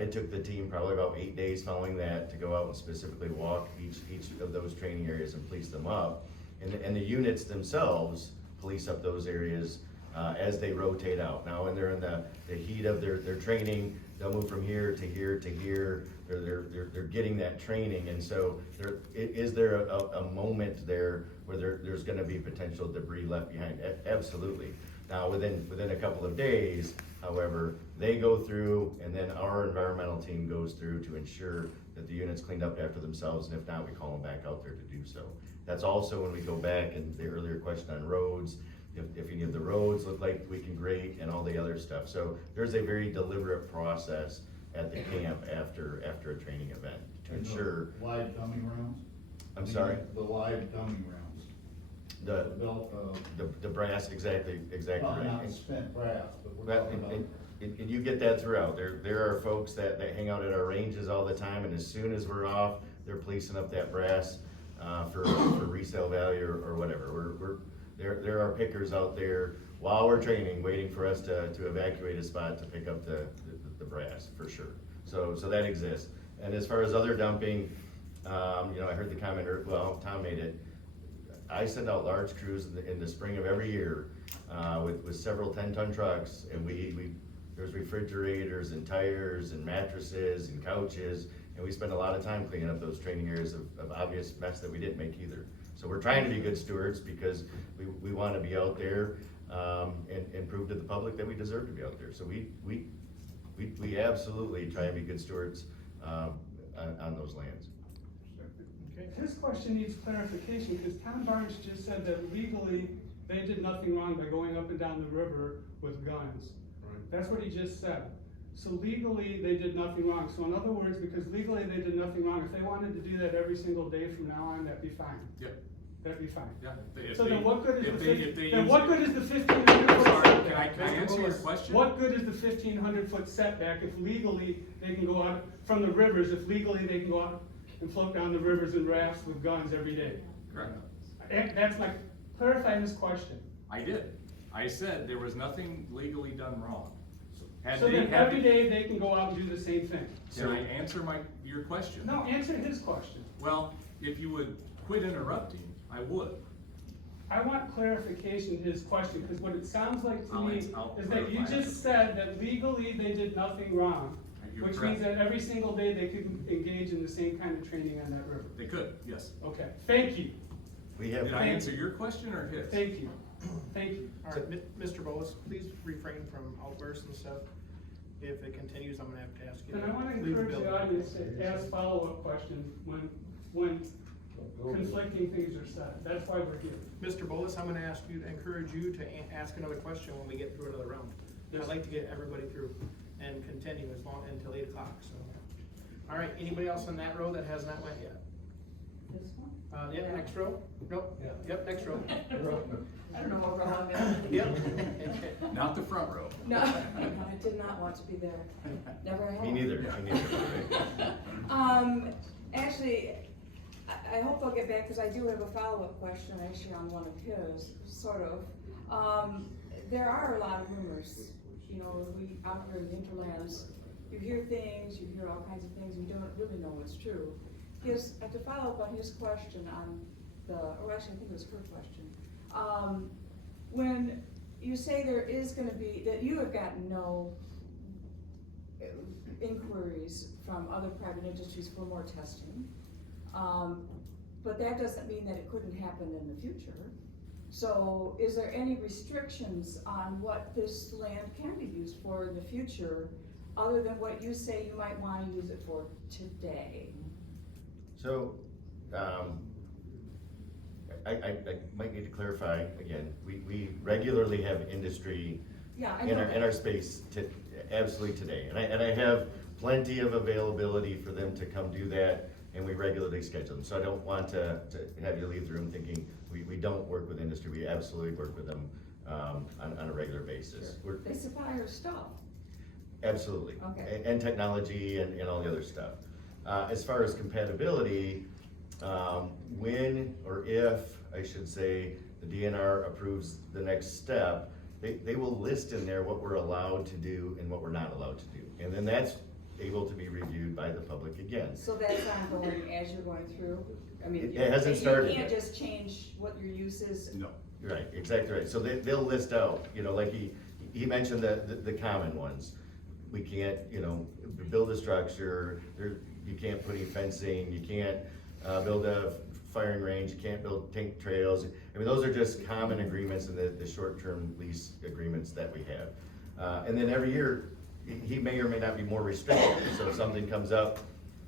it took the team probably about 8 days following that to go out and specifically walk each of those training areas and police them up. And the units themselves police up those areas as they rotate out. Now, when they're in the heat of their training, they'll move from here to here to here. They're getting that training, and so is there a moment there where there's gonna be potential debris left behind? Absolutely. Now, within a couple of days, however, they go through, and then our environmental team goes through to ensure that the unit's cleaned up after themselves, and if not, we call them back out there to do so. That's also when we go back, and the earlier question on roads, if any of the roads look like we can grade and all the other stuff. So there's a very deliberate process at the camp after a training event to And the ensure. live dummy rounds? I'm sorry? The live dummy rounds. The belt, the brass, exactly not right. spent brass, but we're But, talking about. and you get that throughout. There are folks that hang out at our ranges all the time, and as soon as we're off, they're policing up that brass for resale value or whatever. There are pickers out there while we're training, waiting for us to evacuate a spot to pick up the brass, for sure. So that exists. And as far as other dumping, I heard the comment, Tom made it. I send out large crews in the spring of every year, with several 10-ton trucks, and there's refrigerators and tires and mattresses and couches, and we spend a lot of time cleaning up those training areas of obvious mess that we didn't make either. So we're trying to be good stewards because we wanna be out there, and prove to the public that we deserve to be out there. So we absolutely try and be good stewards, on those lands. Okay. His question needs clarification, because Tom Barnes just said that legally, they did nothing wrong by going up and down the river with guns. Right. That's what he just said. So legally, they did nothing wrong. So in other words, because legally they did nothing wrong, if they wanted to do that every single day from now on, that'd be fine. Yep, That'd be fine. yeah. So then what good is if the they then use what it- good is the 1,500 foot Sorry, setback? can I answer your question? What good is the 1,500 foot setback if legally they can go out from the rivers, if legally they can go out and float down the rivers in rafts with guns every day? Correct. That's my, clarify this question. I did. I said there was nothing legally done wrong. Had So they then had every to- day they can go out and do the same thing. Can I answer your question? No, answer his question. Well, if you would quit interrupting, I would. I want clarification to his question, because what it sounds like to I'll me ans- I'll is that you clarify. just said that legally they did nothing wrong, You're which correct. means that every single day they could engage in the same kind of training on that river. They could, yes. Okay, thank you, We have. Did I answer your question or his? thank you, thank you. All right, Mr. Bowles, please refrain from outbursts and stuff. If it continues, I'm gonna have to ask you. And I want to leave encourage the building. audience to ask follow-up questions when conflicting things are said. That's why we're here. Mr. Bolus, I'm gonna encourage you to ask another question when we get through another round. I'd like to get everybody through and continue as long until 8 o'clock, so. All right, anybody else on that row that has not went yet? This one? Yeah, next row? Nope, yep, next row. I don't know what row I'm in. Yep. Not the front row. No, I did not want to be there. Never have. Me neither. Actually, I hope they'll get back, because I do have a follow-up question actually on one of his, sort of. There are a lot of rumors, you know, we out here in the hinterlands, you hear things, you hear all kinds of things, and you don't really know what's true. To follow up on his question on actually I think it was her question. When you say there is gonna be, that you have gotten no inquiries from other private industries for more testing, but that doesn't mean that it couldn't happen in the future. So is there any restrictions on what this land can be used for in the future, other than what you say you might wanna use it for today? So, I might need to clarify again, we regularly have industry Yeah, I in know. our space absolutely today. And I have plenty of availability for them to come do that, and we regularly schedule them. So I don't want to have you leave the room thinking we don't work with industry. We absolutely work with them on a regular basis. They supply our stuff. Absolutely. Okay. And technology and all the other stuff. As far as compatibility, when or if, I should say, the DNR approves the next step, they will list in there what we're allowed to do and what we're not allowed to do. And then that's able to be reviewed by the public again. So that's ongoing as you're going through? I mean, It hasn't started you can't yet. just change what your use is? No. Right, exactly right. So they'll list out, you know, like he mentioned the common ones. We can't, you know, build a structure, you can't put any fencing, you can't build a firing range, you can't build tank trails. I mean, those are just common agreements in the short-term lease agreements that we have. And then every year, he may or may not be more restrictive. So if something comes up,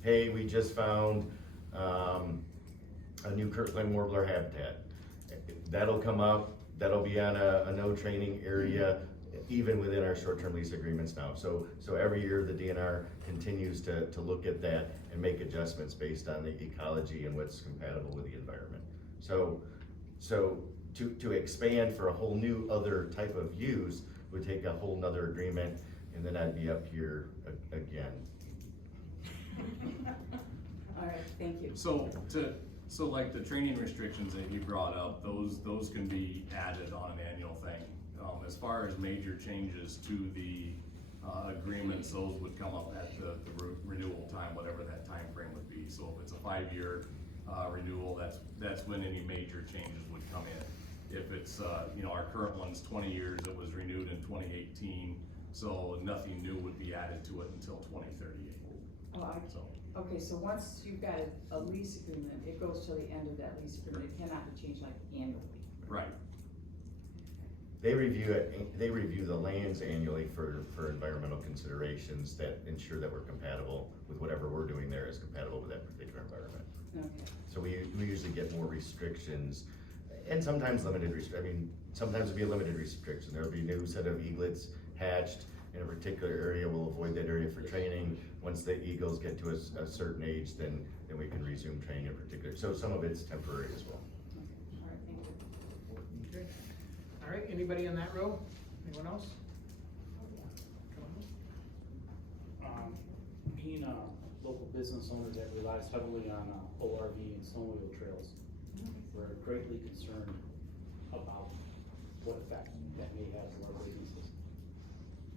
hey, we just found a new Kirkland warbler habitat. That'll come up, that'll be on a no training area, even within our short-term lease agreements now. So every year the DNR continues to look at that and make adjustments based on the ecology and what's compatible with the environment. So to expand for a whole new other type of use would take a whole nother agreement, and then I'd be up here again. All right, thank you. So like the training restrictions that you brought up, those can be added on an annual thing. As far as major changes to the agreements, those would come up at the renewal time, whatever that time frame would be. So if it's a 5-year renewal, that's when any major changes would come in. If it's, you know, our current one's 20 years, it was renewed in 2018, so nothing new would be added to it until 2038. Okay, so once you've got a lease agreement, it goes till the end of that lease agreement, it cannot be changed like annually? Right. They review the lands annually for environmental considerations that ensure that we're compatible with whatever we're doing there is compatible with that particular environment. Okay. So we usually get more restrictions, and sometimes sometimes it'll be a limited restriction. There'll be a new set of eaglets hatched in a particular area. We'll avoid that area for training. Once the eagles get to a certain age, then we can resume training in particular. So some of it's temporary as well. All right, thank you. Okay. All right, anybody in that row? Anyone else? Being a local business owner that relies heavily on ORV and snowmobile trails, we're greatly concerned about what effect that may have to our businesses.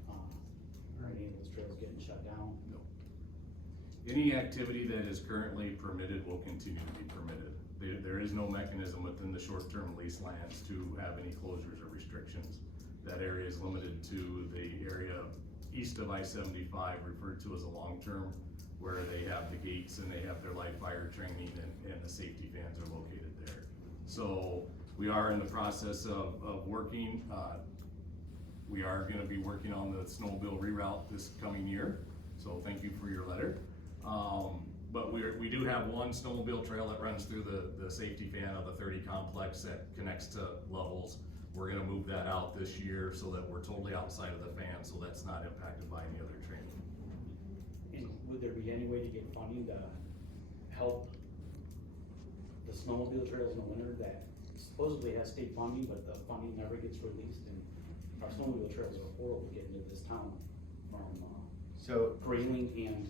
Are any of those trails getting shut down? No. Any activity that is currently permitted will continue to be permitted. There is no mechanism within the short-term lease lands to have any closures or restrictions. That area is limited to the area east of I-75, referred to as a long-term, where they have the gates and they have their live fire training and the safety fans are located there. So we are in the process of working. We are gonna be working on the snowmobile reroute this coming year. So thank you for your letter. But we do have one snowmobile trail that runs through the safety fan of the 30 complex that connects to levels. We're gonna move that out this year so that we're totally outside of the fan, so that's not impacted by any other training. And would there be any way to get funding to help the snowmobile trails in the winter that supposedly has state funding, but the funding never gets released, and our snowmobile trails are horrible getting to this town from, So, Grayling and,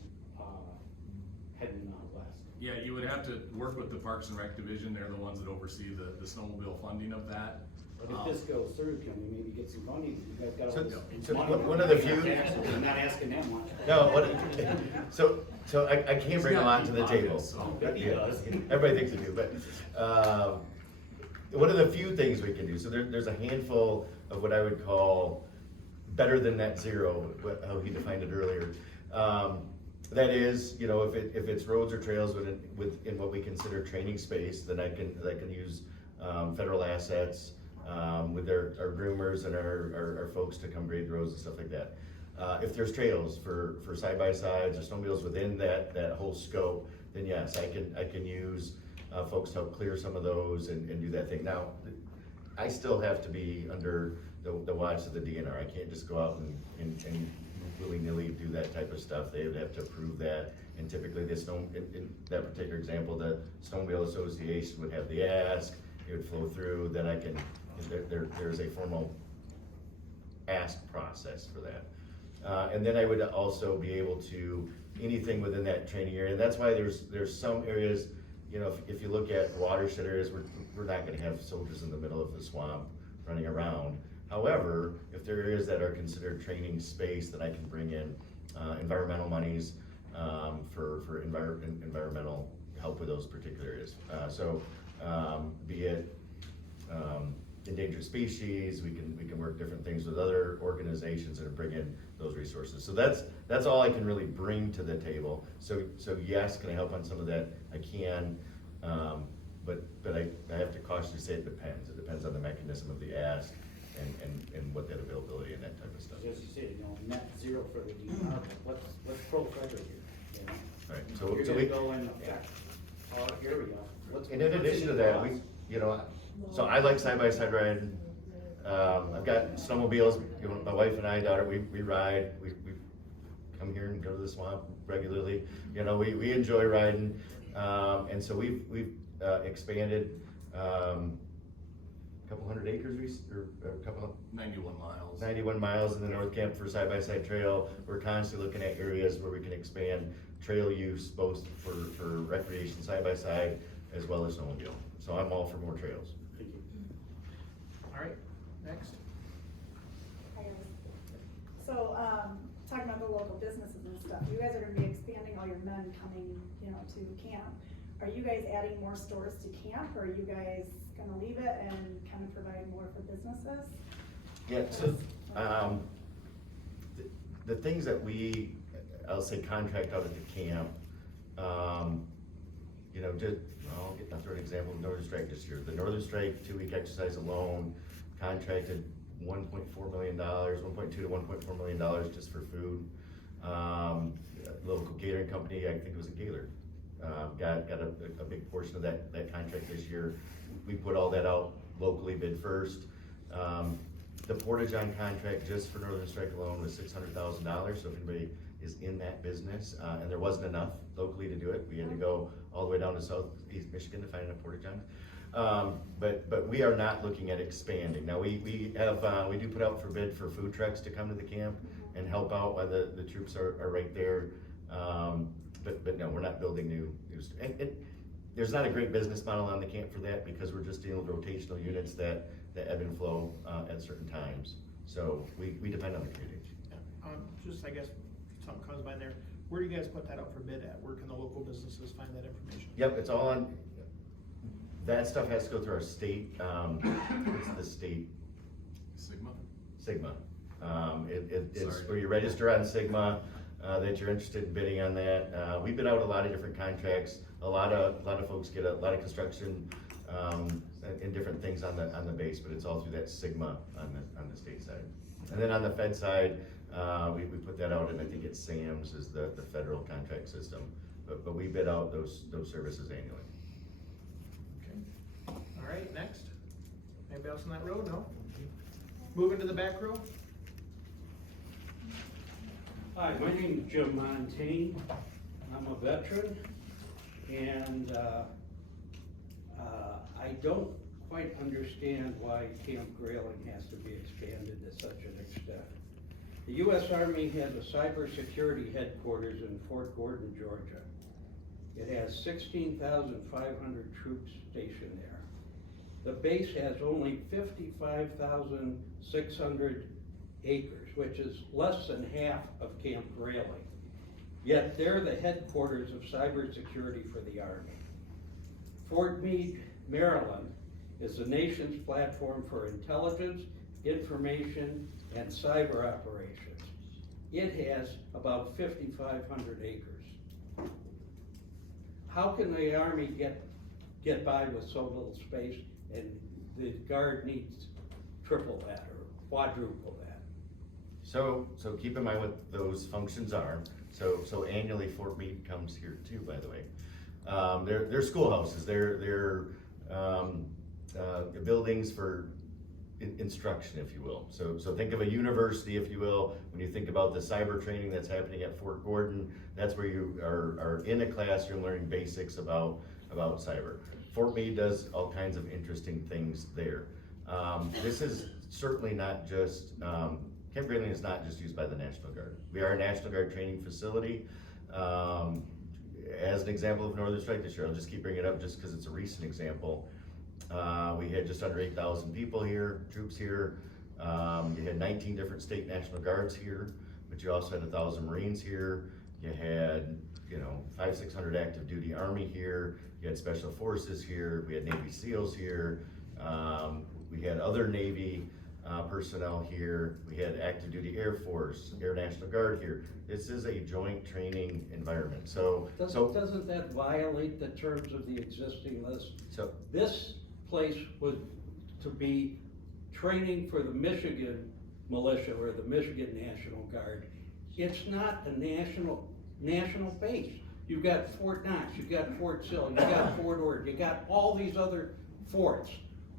heading west. Yeah, you would have to work with the Parks and Rec Division, they're the ones that oversee the snowmobile funding of that. But if this goes through, can we maybe get some funding? You guys got all this so money. one of the few. I'm not asking that much. No, so I can't bring a lot to the table. Yeah, everybody thinks they do, but, one of the few things we can do, so there's a handful of what I would call better than net zero, how he defined it earlier. That is, you know, if it's roads or trails within what we consider training space, then I can use, federal assets, with our groomers and our folks to come grade roads and stuff like that. If there's trails for side-by-sides or snowmobiles within that whole scope, then yes, I can use, folks to help clear some of those and do that thing. Now, I still have to be under the watch of the DNR. I can't just go out and willy-nilly do that type of stuff. They would have to approve that, and typically in that particular example, the Snowmobile Association would have the ask, it would flow through, then there's a formal ask process for that. And then I would also be able to, anything within that training area, and that's why there's some areas, you know, if you look at watershed areas, we're not gonna have soldiers in the middle of the swamp running around. However, if there are areas that are considered training space, that I can bring in environmental monies for environmental help with those particular areas. Be it endangered species, we can work different things with other organizations that bring in those resources. So that's all I can really bring to the table. So yes, can I help on some of that? I can, but I have to cautiously say it depends. It depends on the mechanism of the ask and what that availability and that type of stuff As is. you said, you know, net zero for the DNR, but let's pro Frederic here, you know? Right, You're so gonna go in effect, here we go. and in addition to that, so I like side-by-side riding. I've got snowmobiles, you know, my wife and I, daughter, we ride, we come here and go to the swamp regularly. You know, we enjoy riding, and so we've expanded, a couple hundred acres, or a couple of 91 miles. 91 miles in the North Camp for side-by-side trail. We're constantly looking at areas where we can expand trail use, both for recreation side-by-side as well as snowmobile. So I'm all for more trails. Thank you. All right, next. Hi, guys. So, talking about the local businesses and stuff, you guys are gonna be expanding all your men coming, you know, to camp. Are you guys adding more stores to camp, or are you guys gonna leave it and kind of provide more for businesses? Yeah, so, the things that I'll say contract out at the camp, you know, I'll throw an example of Northern Strike this year. The Northern Strike 2-week exercise alone contracted $1.4 million, $1.2 to $1.4 million just for food. Local catering company, I think it was a Gaylord, got a big portion of that contract this year. We put all that out locally, bid first. The Porta-John contract just for Northern Strike alone was $600,000, so if anybody is in that business, and there wasn't enough locally to do it, we had to go all the way down to southeast Michigan to find enough Porta-Johns. But we are not looking at expanding. Now, we do put out for bid for food trucks to come to the camp and help out while the troops are right there. But no, we're not building new there's not a great business model on the camp for that, because we're just dealing with rotational units that ebb and flow at certain times. So we depend on the community. Yeah. Just, I guess, something comes by there, where do you guys put that out for bid at? Where can the local businesses find that information? Yep, it's all on, that stuff has to go through our state, what's the state? Sigma. It's where you register on Sigma, that you're interested in bidding on that. We bid out a lot of different contracts. A lot of folks get a lot of construction, and different things on the base, but it's all through that Sigma on the state side. And then on the Fed side, we put that out, and I think it's SAMS is the federal contract system, but we bid out those services annually. Okay. All right, next. Anybody else on that road? No? Moving to the back row. Hi, my name is Jim Montaigne. I'm a veteran, and I don't quite understand why Camp Grayling has to be expanded to such an extent. The U.S. Army has a cybersecurity headquarters in Fort Gordon, Georgia. It has 16,500 troops stationed there. The base has only 55,600 acres, which is less than half of Camp Grayling. Yet they're the headquarters of cybersecurity for the Army. Fort Meade, Maryland is the nation's platform for intelligence, information, and cyber operations. It has about 5,500 acres. How can the Army get by with so little space, and the Guard needs triple that or quadruple that? So keep in mind what those functions are. So annually Fort Meade comes here too, by the way. They're schoolhouses, they're buildings for instruction, if you will. So think of a university, if you will, when you think about the cyber training that's happening at Fort Gordon, that's where you are in a classroom learning basics about cyber. Fort Meade does all kinds of interesting things there. This is certainly not just, Camp Grayling is not just used by the National Guard. We are a National Guard training facility. As an example of Northern Strike this year, I'll just keep bringing it up just because it's a recent example. We had just under 8,000 people here, troops here. You had 19 different state National Guards here, but you also had 1,000 Marines here. You had, 500-600 active duty Army here. You had Special Forces here. We had Navy SEALs here. We had other Navy personnel here. We had active duty Air Force, Air National Guard here. This is a joint training environment. Doesn't that violate the terms of the existing list? So this place was to be training for the Michigan militia or the Michigan National Guard. It's not a national base. You've got Fort Knox, you've got Fort Sill, you've got Fort Ord, you got all these other forts.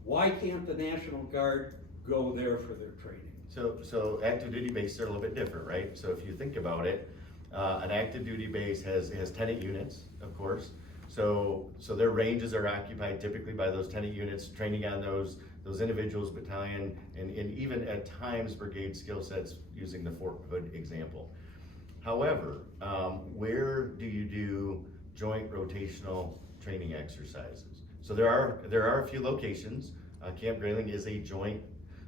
Why can't the National Guard go there for their training? So active duty bases are a little bit different, right? So if you think about it, an active duty base has tenant units, of course. So their ranges are occupied typically by those tenant units, training on those individuals, battalion, and even at times brigade skill sets using the Fort Hood example. However, where do you do joint rotational training exercises? So there are a few locations. Camp Grayling is a joint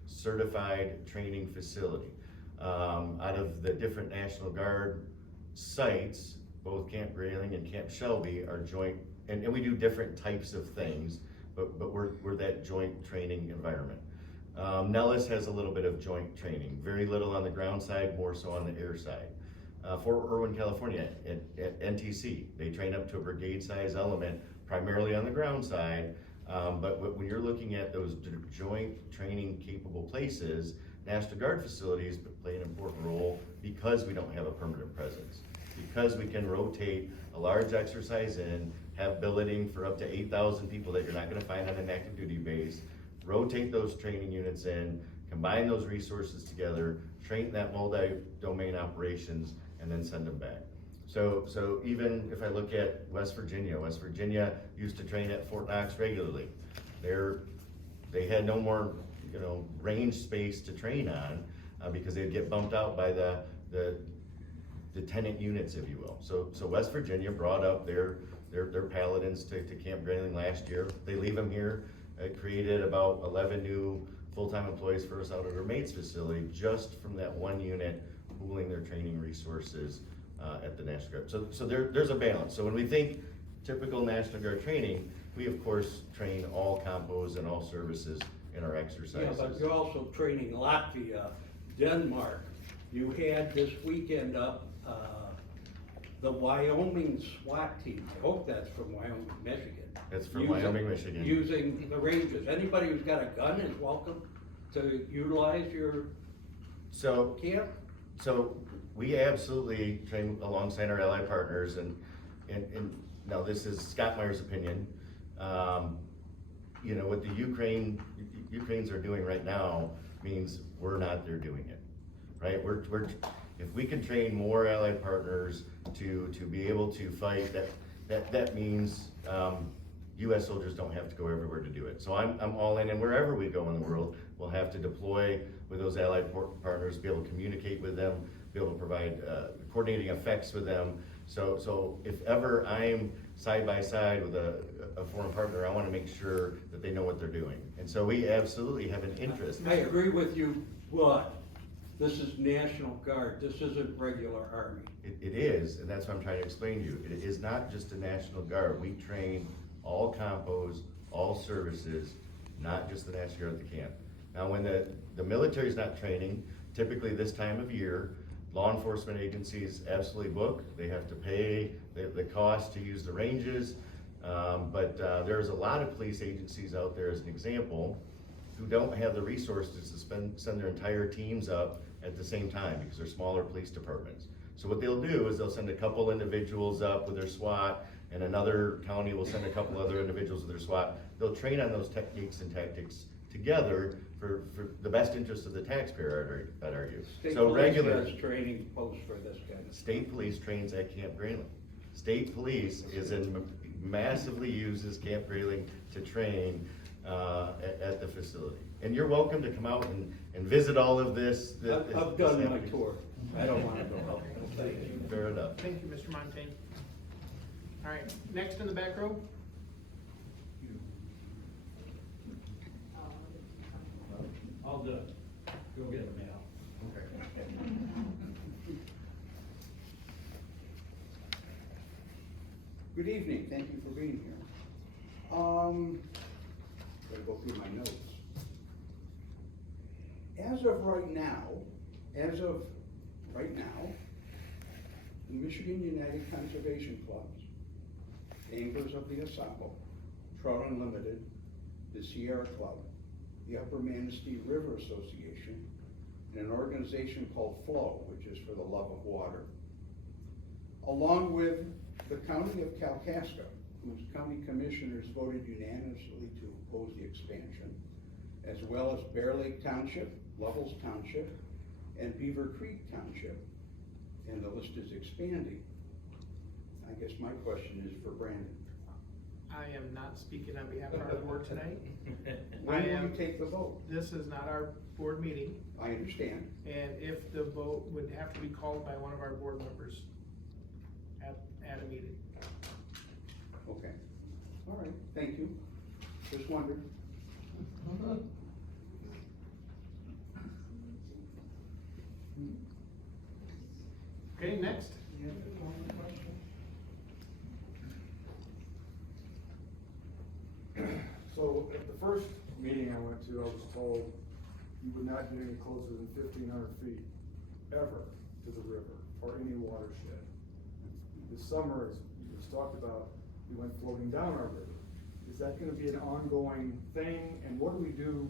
certified training facility. Out of the different National Guard sites, both Camp Grayling and Camp Shelby are joint, and we do different types of things, but we're that joint training environment. Nellis has a little bit of joint training, very little on the ground side, more so on the air side. Fort Irwin, California, at NTC, they train up to a brigade size element, primarily on the ground side, but when you're looking at those joint training capable places, National Guard facilities play an important role because we don't have a permanent presence. Because we can rotate a large exercise in, have billeting for up to 8,000 people that you're not gonna find on an active duty base, rotate those training units in, combine those resources together, train that multi-domain operations, and then send them back. So even if I look at West Virginia used to train at Fort Knox regularly. They had no more, range space to train on because they'd get bumped out by the tenant units, if you will. So West Virginia brought up their paladins to Camp Grayling last year. They leave them here. It created about 11 new full-time employees for us out at our Maids facility just from that one unit pooling their training resources at the National Guard. So there's a balance. So when we think typical National Guard training, we of course train all compos and all services in our exercises. Yeah, but you're also training Latvia, Denmark. You had this weekend up the Wyoming SWAT team. I hope that's from Wyoming, Michigan. It's from Wyoming, Michigan. Using the ranges. Anybody who's got a gun is welcome to utilize your camp. So we absolutely train alongside our allied partners, and now this is Scott Meyers' opinion. What the Ukrainians are doing right now means we're not there doing it, right? If we can train more allied partners to be able to fight, that means US soldiers don't have to go everywhere to do it. So I'm all in, and wherever we go in the world, we'll have to deploy with those allied partners, be able to communicate with them, be able to provide coordinating effects with them. So if ever I'm side by side with a foreign partner, I want to make sure that they know what they're doing. And so we absolutely have an interest. I agree with you, but this is National Guard, this isn't regular Army. It is, and that's what I'm trying to explain to you. It is not just a National Guard. We train all compos, all services, not just the National Guard at the camp. Now, when the military's not training, typically this time of year, law enforcement agencies absolutely book. They have to pay the cost to use the ranges. But there's a lot of police agencies out there, as an example, who don't have the resources to send their entire teams up at the same time because they're smaller police departments. So what they'll do is they'll send a couple individuals up with their SWAT, and another county will send a couple other individuals with their SWAT. They'll train on those techniques and tactics together for the best interest of the taxpayer, I'd argue. State So police regular has training posts for this kind of stuff. state police trains at Camp Grayling. State police massively uses Camp Grayling to train at the facility. And you're welcome to come out and visit all of this. I've done my tour. I don't want to go. Thank you. Fair enough. Thank you, Mr. Montaigne. All right, next in the back row. I'll do it. Go get them out. Good evening, thank you for being here. Gotta go through my notes. As of right now, the Michigan United Conservation Clubs, Anglers of the Osago, Trout Unlimited, the Sierra Club, the Upper Manistee River Association, and an organization called Flow, which is for the love of water, along with the County of Kalkaska, whose county commissioners voted unanimously to oppose the expansion, as well as Bear Lake Township, Lovell's Township, and Beaver Creek Township, and the list is expanding. I guess my question is for Brandon. I am not speaking on behalf of our board tonight. When will you take the vote? This is not our board meeting, I understand. and if the vote would have to be called by one of our board members at a meeting. Okay, all right, thank you. Just wondered. Okay, next. So at the first meeting I went to, I was told you would not get any closer than 1,500 feet ever to the river or any watershed. This summer, as it was talked about, we went floating down our river. Is that gonna be an ongoing thing? And what do we do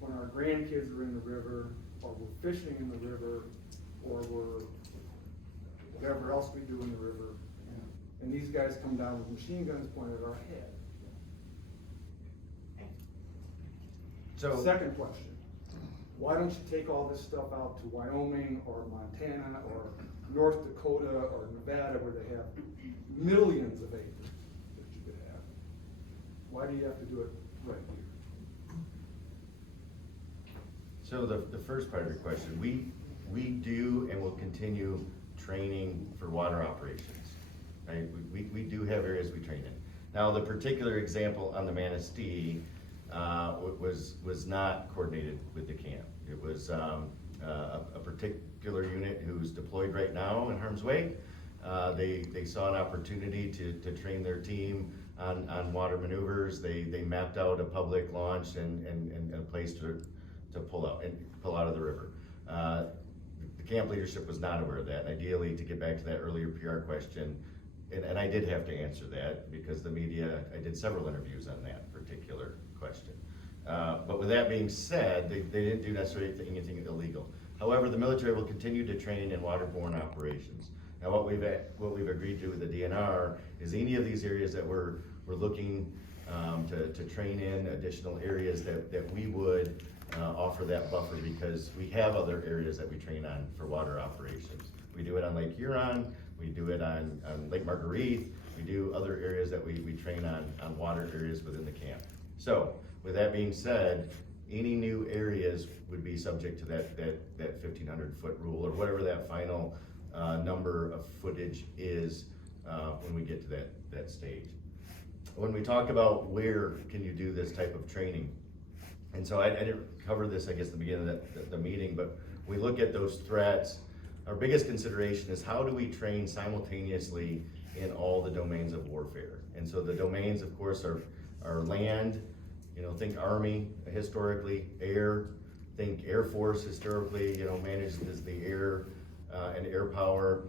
when our grandkids are in the river, or we're fishing in the river, or we're whatever else we do in the river, and these guys come down with machine guns pointed at our head? So Second question, why don't you take all this stuff out to Wyoming or Montana or North Dakota or Nevada, where they have millions of acres that you could have? Why do you have to do it right here? So the first part of your question, we do and will continue training for water operations. Right? We do have areas we train in. Now, the particular example on the Manistee was not coordinated with the camp. It was a particular unit who's deployed right now in harm's way. They saw an opportunity to train their team on water maneuvers. They mapped out a public launch and a place to pull out of the river. The camp leadership was not aware of that. And ideally, to get back to that earlier PR question, and I did have to answer that because the media, I did several interviews on that particular question. But with that being said, they didn't do necessarily anything illegal. However, the military will continue to train in waterborne operations. Now, what we've agreed to with the DNR is any of these areas that we're looking to train in, additional areas that we would offer that buffer, because we have other areas that we train on for water operations. We do it on Lake Huron, we do it on Lake Marguerite, We do other areas that we train on water areas within the camp. So, with that being said, any new areas would be subject to that 1,500 foot rule, or whatever that final number of footage is when we get to that stage. When we talk about where can you do this type of training, and so I didn't cover this, I guess, at the beginning of the meeting, but we look at those threats. Our biggest consideration is how do we train simultaneously in all the domains of warfare? And so the domains, of course, are land, think Army historically, air, think Air Force historically, managed as the air and air power.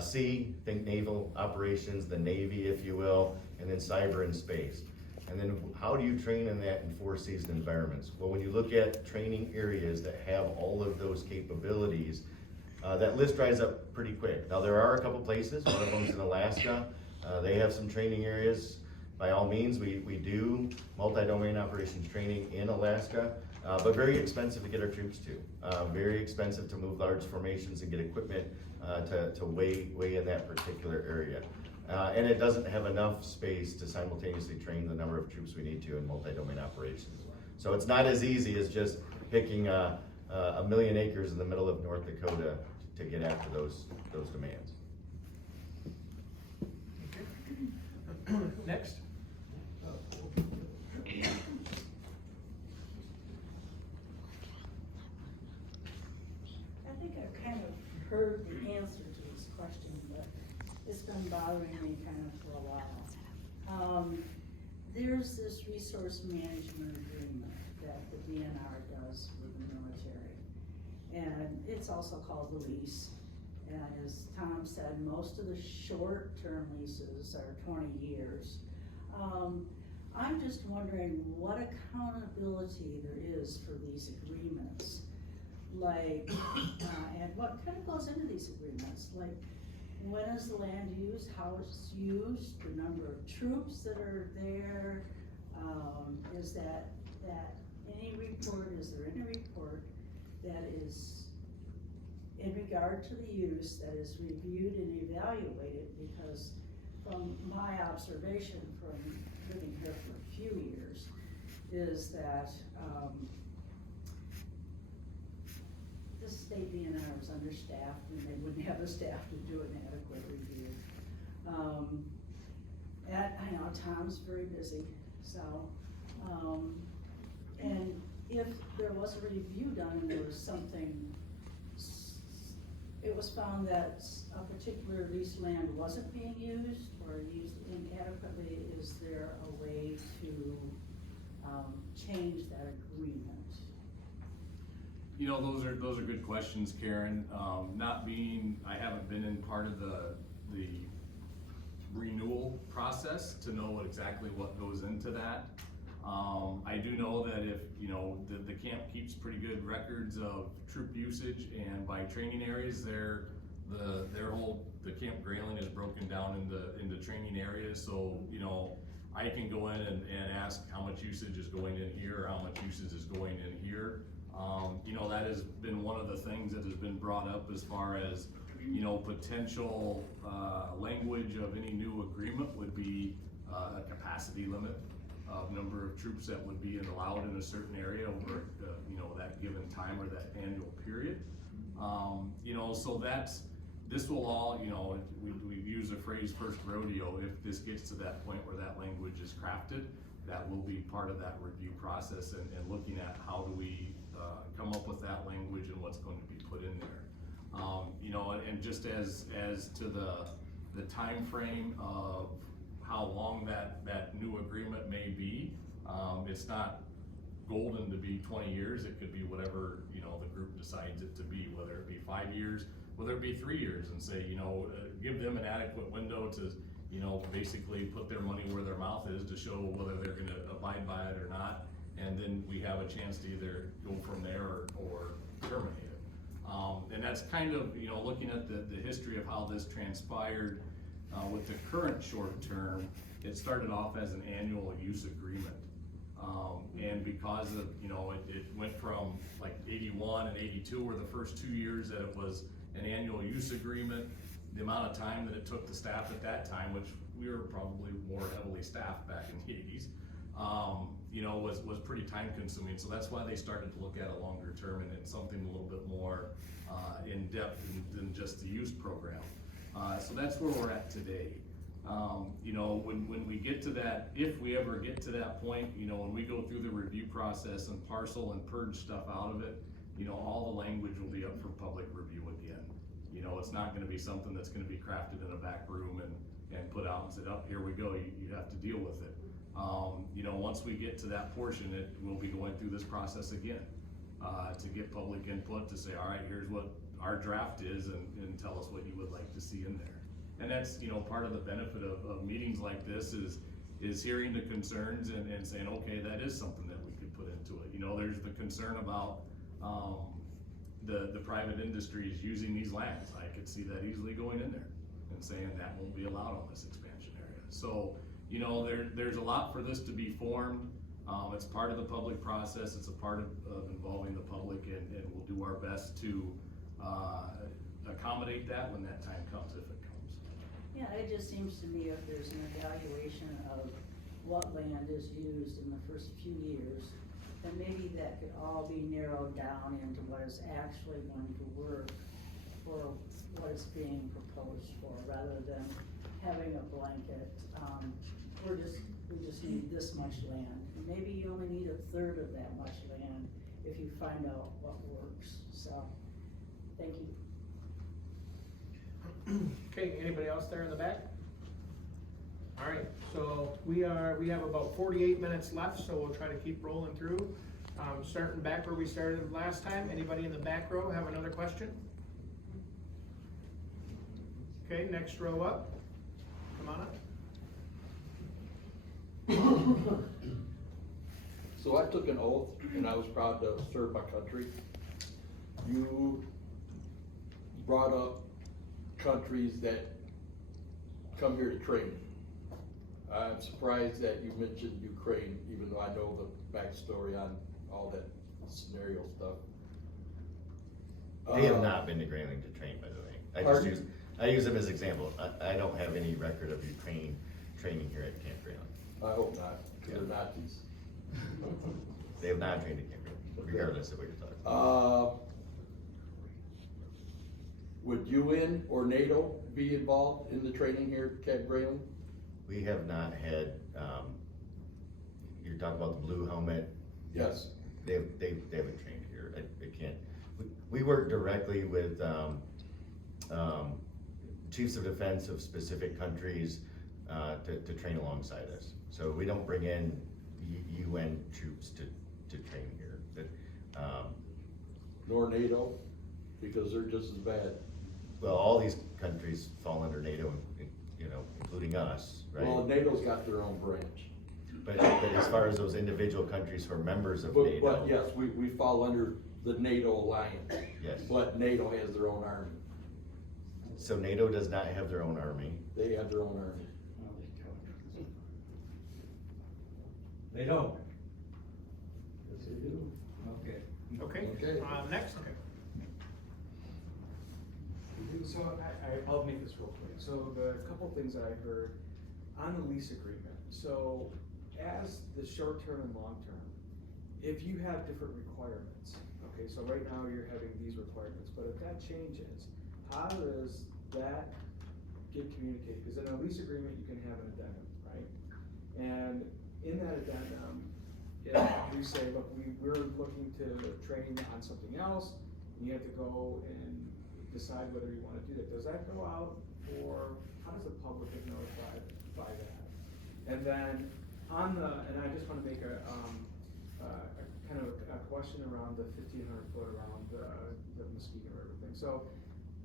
Sea, think naval operations, the Navy, if you will, and then cyber and space. And then how do you train in that in four-season environments? Well, when you look at training areas that have all of those capabilities, that list dries up pretty quick. Now, there are a couple places, one of them is in Alaska. They have some training areas. By all means, we do multi-domain operations training in Alaska, but very expensive to get our troops to. Very expensive to move large formations and get equipment to weigh in that particular area. And it doesn't have enough space to simultaneously train the number of troops we need to in multi-domain operations. So it's not as easy as just picking a million acres in the middle of North Dakota to get after those demands. Next. I think I've kind of heard the answer to this question, but it's been bothering me kind of for a while. There's this resource management agreement that the DNR does with the military, and it's also called the Lease. And as Tom said, most of the short-term leases are 20 years. I'm just wondering what accountability there is for these agreements. Like, and what kind of goes into these agreements? Like, when is the land used, how it's used, the number of troops that are there, is that any report, is there any report that is in regard to the use that is reviewed and evaluated? Because from my observation from living here for a few years is that the state DNR is understaffed and they wouldn't have the staff to do an adequate review. And I know Tom's very busy, so, and if there was a review done and there was something, it was found that a particular leased land wasn't being used or used inadequately, is there a way to change that agreement? Those are good questions, Karen. I haven't been in part of the renewal process to know exactly what goes into that. I do know that if, the camp keeps pretty good records of troop usage, and by training areas, the Camp Grayling is broken down into training areas. So, I can go in and ask how much usage is going in here, or how much usage is going in here. That has been one of the things that has been brought up as far as, potential language of any new agreement would be a capacity limit of number of troops that would be allowed in a certain area over, that given time or that annual period. So this will all, we use the phrase first rodeo. If this gets to that point where that language is crafted, that will be part of that review process and looking at how do we come up with that language and what's going to be put in there. And just as to the time frame of how long that new agreement may be, it's not golden to be 20 years. It could be whatever, the group decides it to be, whether it be 5 years, whether it be 3 years, and say, give them an adequate window to, basically put their money where their mouth is to show whether they're gonna abide by it or not. And then we have a chance to either go from there or terminate it. And that's kind of, looking at the history of how this transpired with the current short term. It started off as an annual use agreement. And because of, it went from like 81 and 82 were the first 2 years that it was an annual use agreement. The amount of time that it took the staff at that time, which we were probably more heavily staffed back in the eighties, you know, was pretty time consuming. So that's why they started to look at a longer term and something a little bit more in depth than just the use program. So that's where we're at today. You know, when we get to that, if we ever get to that point, you know, when we go through the review process and parcel and purge stuff out of it, you know, all the language will be up for public review again. You know, it's not gonna be something that's gonna be crafted in a back room and put out and said, oh, here we go, you have to deal with it. You know, once we get to that portion, we'll be going through this process again, to get public input, to say, all right, here's what our draft is, and tell us what you would like to see in there. And that's, you know, part of the benefit of meetings like this is hearing the concerns and saying, okay, that is something that we could put into it. You know, there's the concern about the private industries using these lands. I could see that easily going in there and saying that won't be allowed on this expansion area. So, you know, there's a lot for this to be formed. It's part of the public process. It's a part of involving the public, and we'll do our best to accommodate that when that time comes, if it comes. Yeah, it just seems to me if there's an evaluation of what land is used in the first few years, then maybe that could all be narrowed down into what is actually going to work for what is being proposed for, rather than having a blanket, we just need this much land. And maybe you only need 1/3 of that much land if you find out what works. So, thank you. Okay, anybody else there in the back? All right, so we have about 48 minutes left, so we'll try to keep rolling through. Starting back where we started last time. Anybody in the back row have another question? Okay, next row up. Come on up. So I took an oath and I was proud to serve my country. You brought up countries that come here to train. I'm surprised that you mentioned Ukraine, even though I know the backstory on all that scenario stuff. They have not been to Grayling to train, by the way. I use them as example. I don't have any record of Ukraine training here at Camp Grayling. I hope not, because they're Nazis. They have not trained at Camp Grayling, regardless of what you're talking about. Would UN or NATO be involved in the training here at Camp Grayling? We have not had, you're talking about the blue helmet? Yes. They haven't trained here. I can't. We work directly with chiefs of defense of specific countries to train alongside us. So we don't bring in UN troops to train here. Nor NATO, because they're just as bad. Well, all these countries fall under NATO, you know, including us, right? Well, NATO's got their own branch. But as far as those individual countries who are members of NATO. But yes, we fall under the NATO alliance. Yes. But NATO has their own army. So NATO does not have their own army. They have their own army. They don't. Yes, they do. Okay. Okay, next. So I'll make this real quick. So the couple things that I heard on the lease agreement. So as the short term and long term, if you have different requirements, okay, so right now you're having these requirements, but if that changes, how does that get communicated? Because in a lease agreement, you can have an addendum, right? And in that addendum, if we say, look, we're looking to train on something else, and you have to go and decide whether you want to do that. Does that go out, or how does the public get notified by that? And then and I just want to make a kind of a question around the 1,500 foot around the Muskegon River thing. So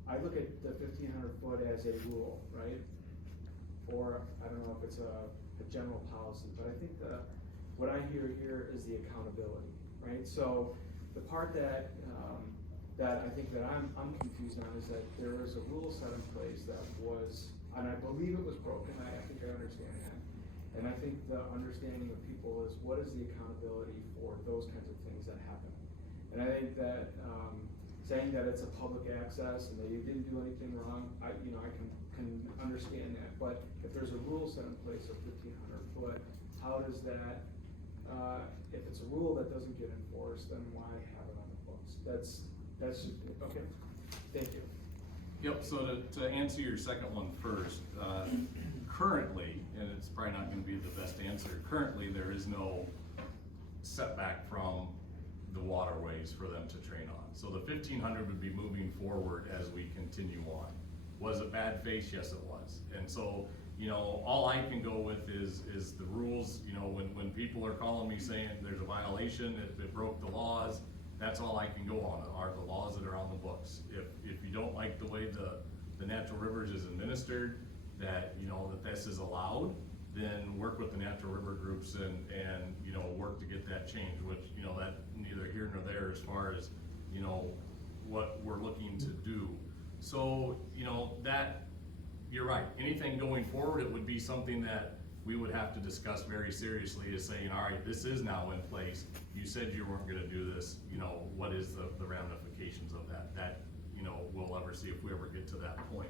I look at the 1,500 foot as a rule, right? Or I don't know if it's a general policy, but I think what I hear here is the accountability, right? So the part that I think that I'm confused on is that there was a rule set in place that was, and I believe it was broken. I think I understand that. And I think the understanding of people is what is the accountability for those kinds of things that happen. And I think that saying that it's a public access and that you didn't do anything wrong, I can can understand that, but if there's a rule set in place of 1,500 foot, how does that, if it's a rule that doesn't get enforced, then why have it on the books? That's, okay, thank you. Yep, so to answer your second one first, currently, and it's probably not gonna be the best answer, currently there is no setback from the waterways for them to train on. So the 1,500 would be moving forward as we continue on. Was it bad faith? Yes, it was. And so, you know, all I can go with is the rules. You know, when people are calling me saying there's a violation, it broke the laws, that's all I can go on, are the laws that are on the books. If you don't like the way the natural rivers is administered, that, you know, that this is allowed, then work with the natural river groups and, you know, work to get that changed, which, you know, that neither here nor there as far as, you know, what we're looking to do. So, you know, that, you're right, anything going forward, it would be something that we would have to discuss very seriously, is saying, all right, this is now in place, you said you weren't gonna do this, you know, what is the ramifications of that? That, you know, we'll ever see if we ever get to that point.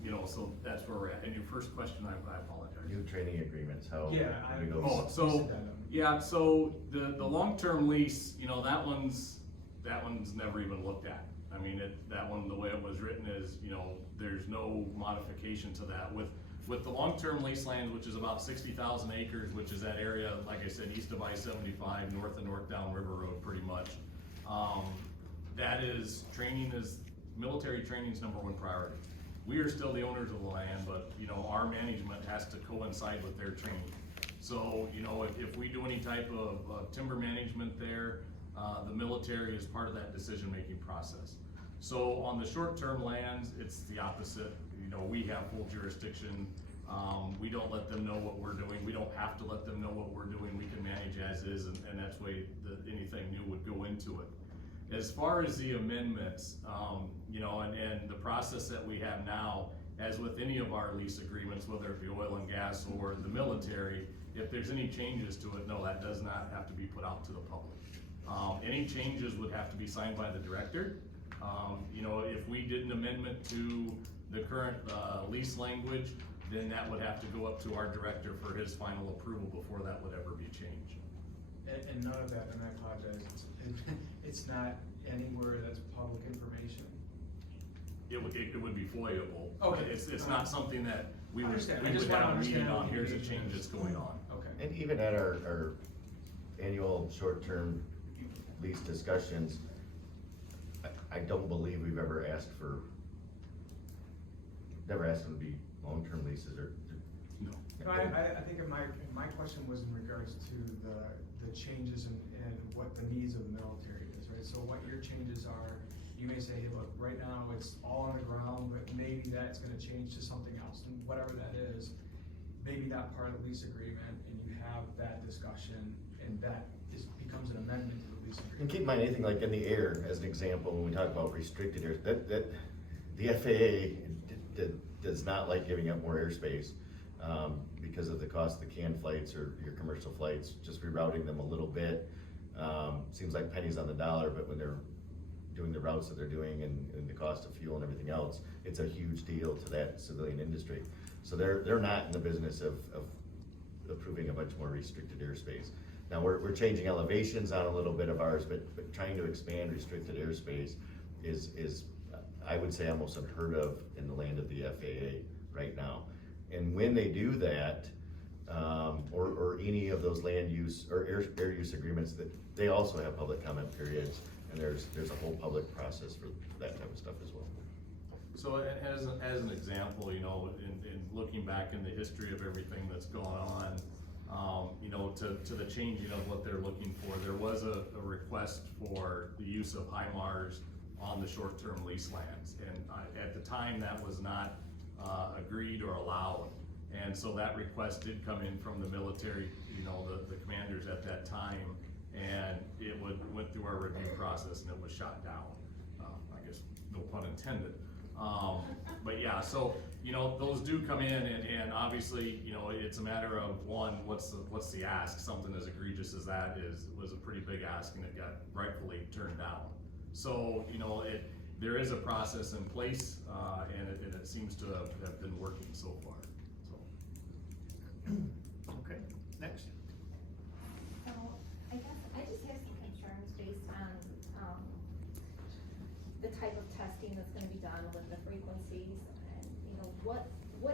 You know, so that's where we're at. And your first question, I apologize. New training agreements, how? Yeah, do we go? Oh, so, yeah, so the long-term lease, you know, that one's never even looked at. I mean, that one, the way it was written is, you know, there's no modification to that. With the long-term lease land, which is about 60,000 acres, which is that area, like I said, east of I-75, north of North Down River Road, pretty much. That is, military training's #1 priority. We are still the owners of the land, but, you know, our management has to coincide with their training. So, you know, if we do any type of timber management there, the military is part of that decision-making process. So on the short-term lands, it's the opposite. You know, we have full jurisdiction. We don't let them know what we're doing. We don't have to let them know what we're doing. We can manage as is, and that's the way anything new would go into it. As far as the amendments, you know, and the process that we have now, as with any of our lease agreements, whether it be oil and gas or the military, if there's any changes to it, no, that does not have to be put out to the public. Any changes would have to be signed by the director. You know, if we did an amendment to the current lease language, then that would have to go up to our director for his final approval before that would ever be changed. And none of that, and I apologize, it's not anywhere that's public information? It would be FOIA-able. Okay. It's not something that we would Understand. I just have wanna a meeting understand on, what the here's a engagement change is. that's going on. Okay. And even at our annual short-term lease discussions, I don't believe we've ever asked them to be long-term leases or. No. No, I think my question was in regards to the changes and what the needs of the military is, right? So what your changes are, you may say, hey, look, right now it's all on the ground, but maybe that's gonna change to something else, and whatever that is, maybe not part of the lease agreement, and you have that discussion, and that becomes an amendment to the lease agreement. And keep in mind, anything like in the air, as an example, when we talk about restricted areas, that the FAA does not like giving up more airspace because of the cost of the canned flights or your commercial flights, just rerouting them a little bit. Seems like pennies on the dollar, but when they're doing the routes that they're doing and the cost of fuel and everything else, it's a huge deal to that civilian industry. So they're not in the business of approving a bunch more restricted airspace. Now, we're changing elevations on a little bit of ours, but trying to expand restricted airspace is I would say almost unheard of in the land of the FAA right now. And when they do that, or any of those land use or air use agreements, that they also have public comment periods, and there's a whole public process for that type of stuff as well. So as an example, you know, in looking back in the history of everything that's gone on, you know, to the changing of what they're looking for, there was a request for the use of HIMARS on the short-term lease lands. And at the time, that was not agreed or allowed. And so that request did come in from the military, you know, the commanders at that time, and it went through our review process and it was shot down. I guess, no pun intended. But yeah, so, you know, those do come in, and obviously, you know, it's a matter of, one, what's the ask? Something as egregious as that was a pretty big ask, and it got rightfully turned down. So, you know, there is a process in place, and it seems to have been working so far, so. Okay, next. So, I guess I just have some concerns based on, the type of testing that's gonna be done with the frequencies, and, you know, what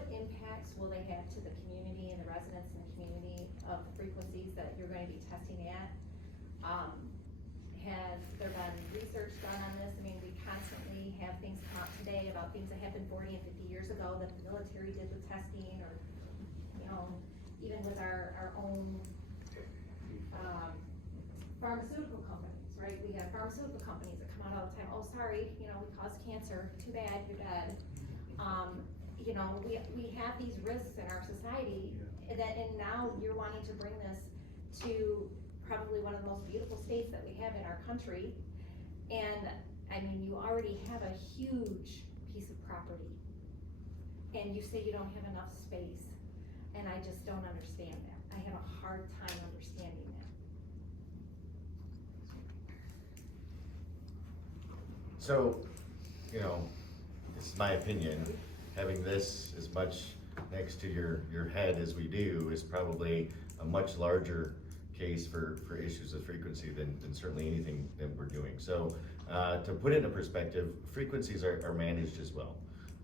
impacts will they have to the community and the residents in the community of the frequencies that you're gonna be testing at? Has there been research done on this? I mean, we constantly have things come up today about things that happened 40 and 50 years ago that the military did with testing, or, you know, even with our own, pharmaceutical companies, right? We have pharmaceutical companies that come out all the time, oh, sorry, you know, we caused cancer, too bad, you're dead. You know, we have these risks in our society, and now you're wanting to bring this to probably one of the most beautiful states that we have in our country. And, I mean, you already have a huge piece of property, and you say you don't have enough space, and I just don't understand that. I have a hard time understanding that. So, you know, this is my opinion, having this as much next to your head as we do is probably a much larger case for issues of frequency than certainly anything that we're doing. So, to put it into perspective, frequencies are managed as well.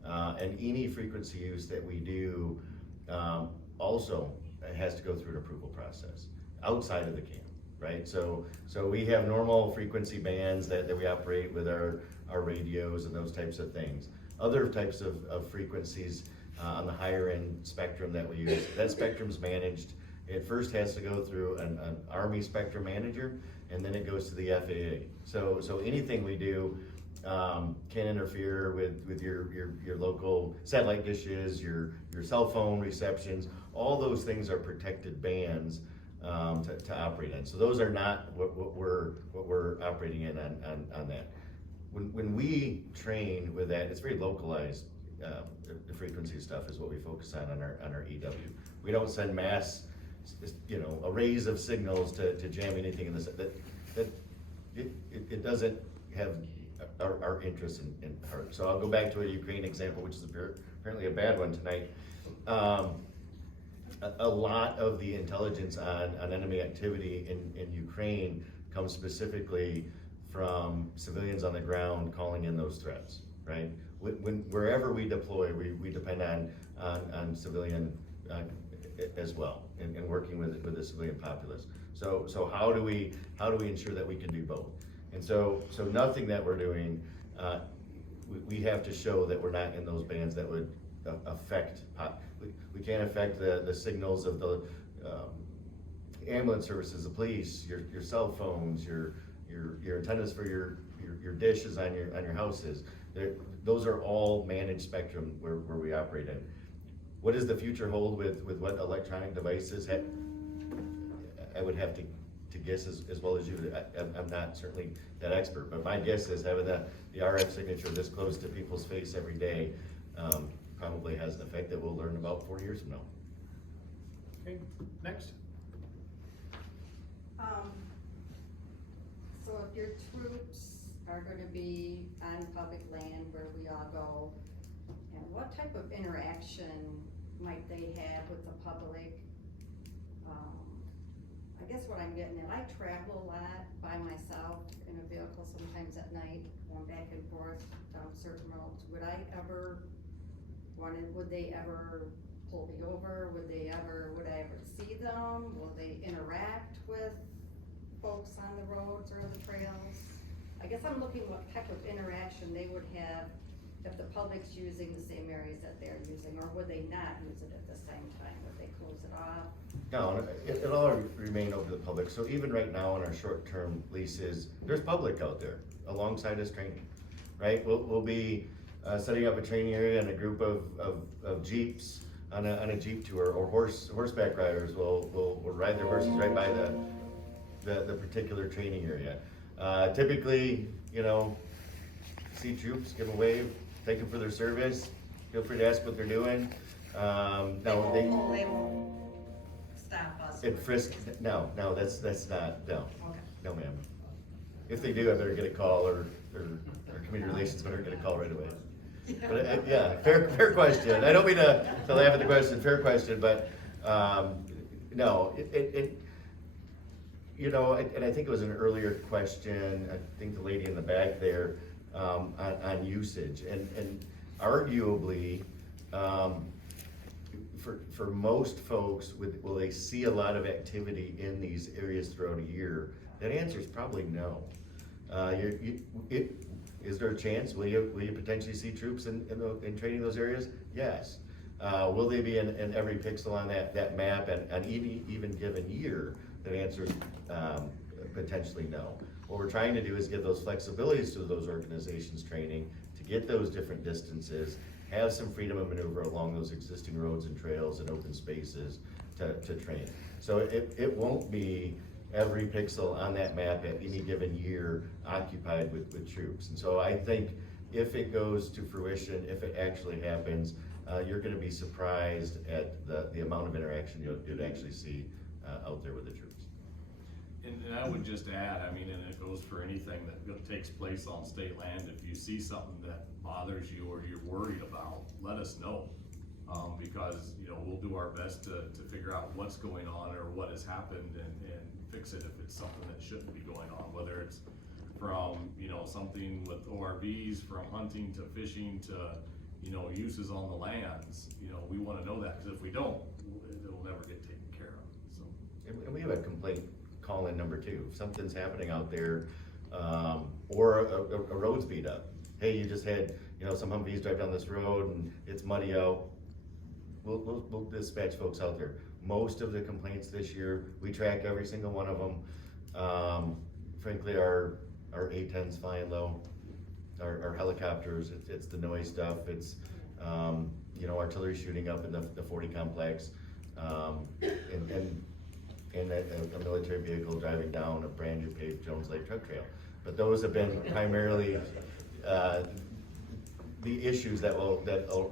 And any frequency use that we do also has to go through an approval process outside of the camp, right? So we have normal frequency bands that we operate with our radios and those types of things. Other types of frequencies on the higher end spectrum that we use, that spectrum's managed. It first has to go through an Army spectrum manager, and then it goes to the FAA. So anything we do can interfere with your local satellite dishes, your cell phone receptions. All those things are protected bands to operate in. So those are not what we're operating in on that. When we train with that, it's very localized. The frequency stuff is what we focus on our EW. We don't send mass, you know, arrays of signals to jam anything in this. It doesn't have our interest in heart. So I'll go back to a Ukraine example, which is apparently a bad one tonight. A lot of the intelligence on enemy activity in Ukraine comes specifically from civilians on the ground calling in those threats, right? Wherever we deploy, we depend on civilian as well, and working with the civilian populace. So how do we ensure that we can do both? And so nothing that we're doing, we have to show that we're not in those bands that would affect. We can't affect the signals of the ambulance services, the police, your cell phones, your antennas for your dishes on your houses. Those are all managed spectrum where we operate in. What does the future hold with what electronic devices have? I would have to guess as well as you. I'm not certainly that expert, but my guess is having the RF signature this close to people's face every day probably has an effect that we'll learn about 4 years from now. Okay, next. So if your troops are gonna be on public land where we all go, and what type of interaction might they have with the public? I guess what I'm getting at, I travel a lot by myself in a vehicle, sometimes at night, going back and forth down certain roads. Would they ever pull me over? Would I ever see them? Will they interact with folks on the roads or the trails? I guess I'm looking what type of interaction they would have if the public's using the same areas that they're using, or would they not use it at the same time? Would they close it off? No, it'll all remain open to the public. So even right now in our short-term leases, there's public out there alongside us training, right? We'll be setting up a training area and a group of Jeeps on a Jeep tour, or horseback riders will ride their horses right by the particular training area. Typically, you know, see troops, give a wave, thank them for their service. Feel free to ask what they're doing. They won't stop us. No, that's not, no. Okay. No, ma'am. if they do, I better get a call, or community relations better get a call right away. But, yeah, fair question. I don't mean to laugh at the question, fair question, but, no, you know, and I think it was an earlier question, I think the lady in the back there, on usage, and arguably, for most folks, will they see a lot of activity in these areas throughout a year? That answer is probably no. Is there a chance? Will you potentially see troops in training those areas? Yes. Will they be in every pixel on that map and any even given year? That answer is potentially no. What we're trying to do is give those flexibilities to those organizations training to get those different distances, have some freedom of maneuver along those existing roads and trails and open spaces to train. So it won't be every pixel on that map at any given year occupied with troops. And so I think if it goes to fruition, if it actually happens, you're gonna be surprised at the amount of interaction you'd actually see out there with the troops. And I would just add, I mean, and it goes for anything that takes place on state land, if you see something that bothers you or you're worried about, let us know. Because, you know, we'll do our best to figure out what's going on or what has happened and fix it if it's something that shouldn't be going on, whether it's from, you know, something with ORVs, from hunting to fishing to, you know, uses on the lands. You know, we wanna know that, because if we don't, it'll never get taken care of, so. And we have a complaint call-in number 2. If something's happening out there, or a road's beat up. Hey, you just had, you know, some Humvees drive down this road and it's muddy out. We'll dispatch folks out there. Most of the complaints this year, we track every single one of them. Frankly, our A-10's flying low, our helicopters, it's the noise stuff, it's, you know, artillery shooting up in the 40 complex, and a military vehicle driving down a brand new paved Jones Lake truck trail. But those have been primarily the issues that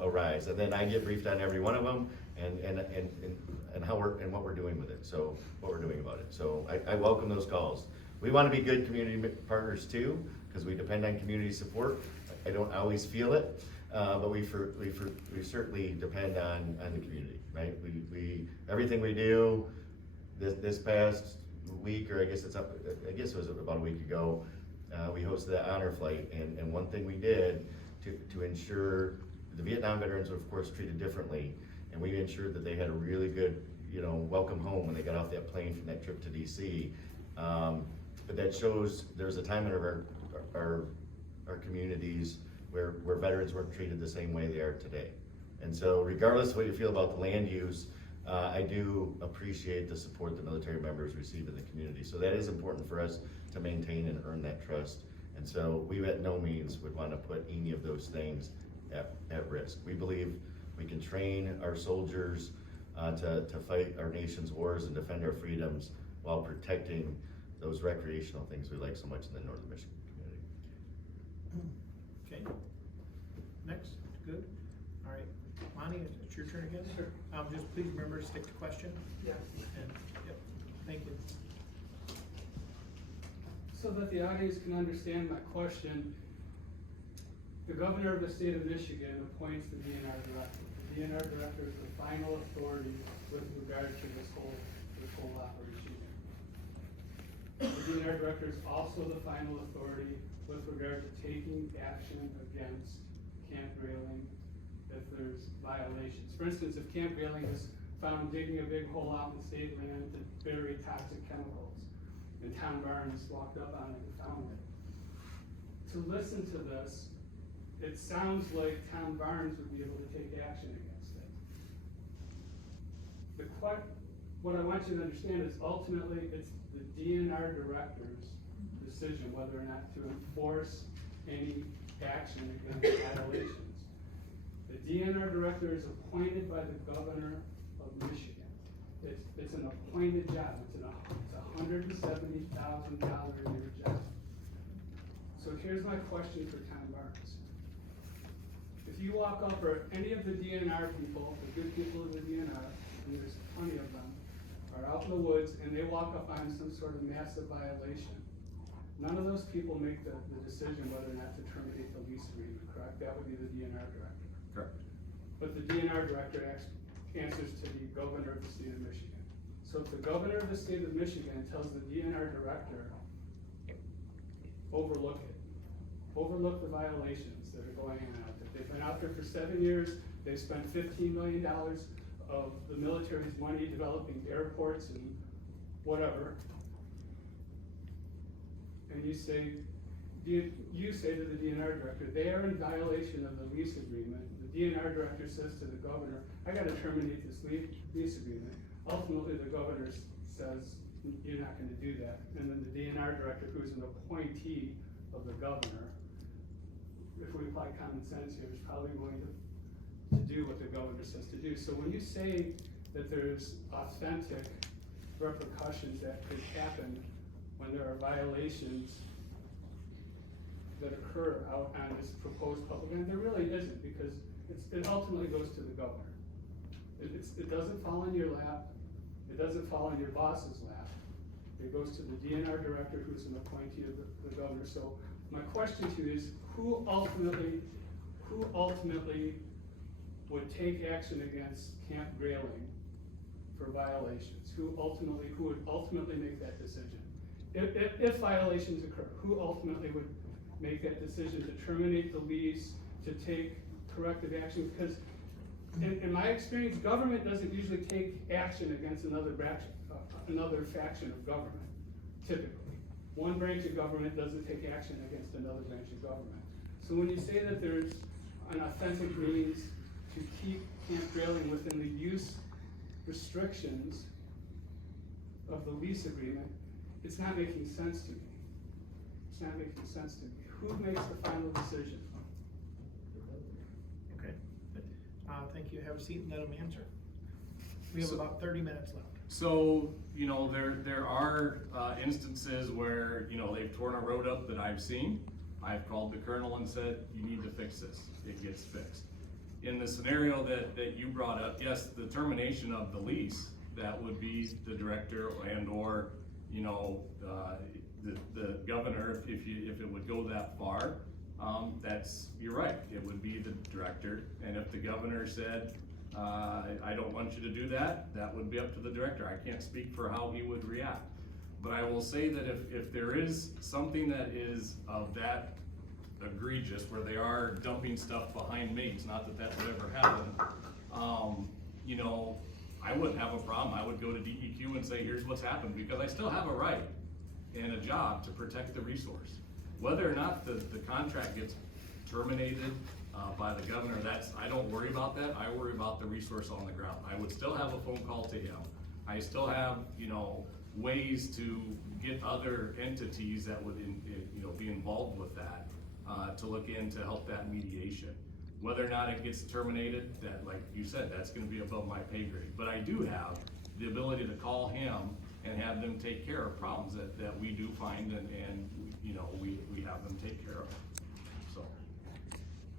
arise, and then I get briefed on every one of them and how what we're doing with it. So what we're doing about it. So I welcome those calls. We want to be good community partners too, because we depend on community support. I don't always feel it, but we certainly depend on the community, right? We everything we do. This past week, or I guess it was about a week ago, we hosted the honor flight, and one thing we did to ensure the Vietnam veterans were of course treated differently, and we ensured that they had a really good, you know, welcome home when they got off that plane from that trip to DC. But that shows there's a time in our communities where veterans weren't treated the same way they are today. And so regardless of what you feel about the land use, I do appreciate the support the military members receive in the community. So that is important for us to maintain and earn that trust. And so we at no means would want to put any of those things at risk. We believe we can train our soldiers to fight our nation's wars and defend our freedoms while protecting those recreational things we like so much in the Northern Michigan community. Okay. Next, good. All right, Lonnie, it's your turn again. Sure. Just please remember to stick to question. Yeah. And, yep, thank you. So that the audience can understand my question, the governor of the state of Michigan appoints the DNR director. The DNR director is the final authority with regard to this whole operation here. The DNR director is also the final authority with regard to taking action against Camp Grayling if there's violations. For instance, if Camp Grayling is found digging a big hole out in state land to bury toxic chemicals, and Tom Barnes walked up on it and found it. To listen to this, it sounds like Tom Barnes would be able to take action against it. What I want you to understand is ultimately it's the DNR director's decision whether or not to enforce any action against violations. The DNR director is appointed by the governor of Michigan. It's an appointed job. It's a $170,000 a year job. So here's my question for Tom Barnes. If you walk up, or any of the DNR people, the good people of the DNR, and there's plenty of them, are out in the woods and they walk up on some sort of massive violation, None of those people make the decision whether or not to terminate the lease agreement, correct? That would be the DNR director. Correct. But the DNR director answers to the governor of the state of Michigan. So if the governor of the state of Michigan tells the DNR director, overlook it, overlook the violations that are going on out there. They've been out there for 7 years, they've spent $15 million of the military's money developing airports and whatever. And you say to the DNR director, they are in violation of the lease agreement. The DNR director says to the governor, I gotta terminate this lease agreement. Ultimately, the governor says, you're not gonna do that. And then the DNR director, who's an appointee of the governor, if we apply common sense here, is probably going to do what the governor says to do. So when you say that there's authentic repercussions that could happen when there are violations that occur out on this proposed public land, there really isn't, because it ultimately goes to the governor. It doesn't fall in your lap, it doesn't fall in your boss's lap. It goes to the DNR director, who's an appointee of the governor. So my question to you is, who ultimately would take action against Camp Grayling for violations? Who would ultimately make that decision? If violations occur, who ultimately would make that decision to terminate the lease, to take corrective action? Because in my experience, government doesn't usually take action against another faction of government, typically. One branch of government doesn't take action against another branch of government. So when you say that there's an authentic means to keep Camp Grayling within the use restrictions of the lease agreement, it's not making sense to me. It's not making sense to me. Who makes the final decision? Okay. Thank you. Have a seat and let them answer. We have about 30 minutes left. So, you know, there are instances where, you know, they've torn a road up that I've seen. I've called the colonel and said, you need to fix this. It gets fixed. In the scenario that you brought up, yes, the termination of the lease, that would be the director and or, you know, the governor, if it would go that far. You're right, it would be the director. And if the governor said, I don't want you to do that, that would be up to the director. I can't speak for how he would react. But I will say that if there is something that is of that egregious, where they are dumping stuff behind me, it's not that would ever happen, you know, I wouldn't have a problem. I would go to DEQ and say, here's what's happened, because I still have a right and a job to protect the resource. Whether or not the contract gets terminated by the governor, I don't worry about that. I worry about the resource on the ground. I would still have a phone call to him. I still have, you know, ways to get other entities that would, you know, be involved with that to look in to help that mediation. Whether or not it gets terminated, that, like you said, that's going to be above my pay grade. But I do have the ability to call him and have them take care of problems that we do find, and you know, we have them take care of. So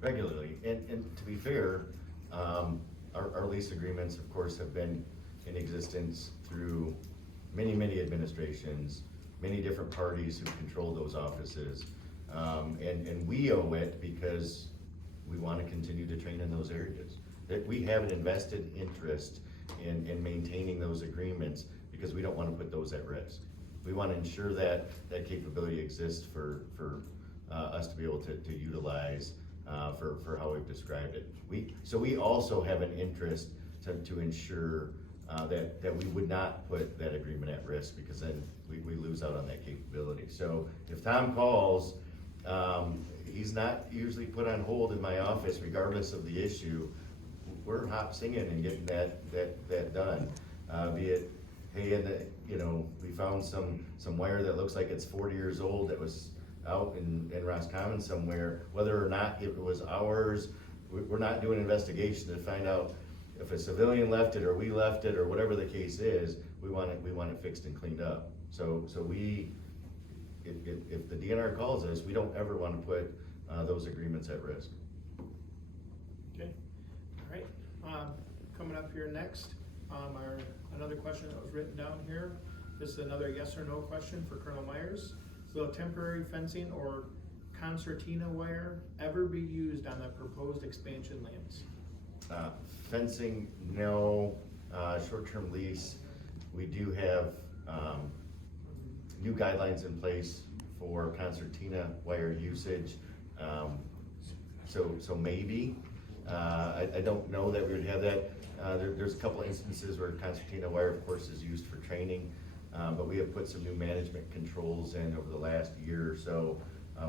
Regularly, and to be fair, our lease agreements, of course, have been in existence through many administrations, many different parties who control those offices. And we owe it because we want to continue to train in those areas. That we have an invested interest in maintaining those agreements because we don't want to put those at risk. We want to ensure that that capability exists for us to be able to utilize for how we've described it. We also have an interest to ensure that we would not put that agreement at risk, because then we lose out on that capability. So if Tom calls, he's not usually put on hold in my office regardless of the issue. We're hop singing and getting that done. Be it, hey, you know, we found some wire that looks like it's 40 years old that was out in Roscommon somewhere. Whether or not it was ours, we're not doing an investigation to find out if a civilian left it or we left it or whatever the case is. We want it fixed and cleaned up. So if the DNR calls us, we don't ever want to put those agreements at risk. Okay, all right. Coming up here next, another question that was written down here. This is another yes or no question for Colonel Meyers. Will temporary fencing or concertina wire ever be used on the proposed expansion lands? Fencing, no. Short-term lease, we do have, new guidelines in place for concertina wire usage. So maybe, I don't know that we would have that. There's a couple instances where concertina wire, of course, is used for training, but we have put some new management controls in over the last year or so,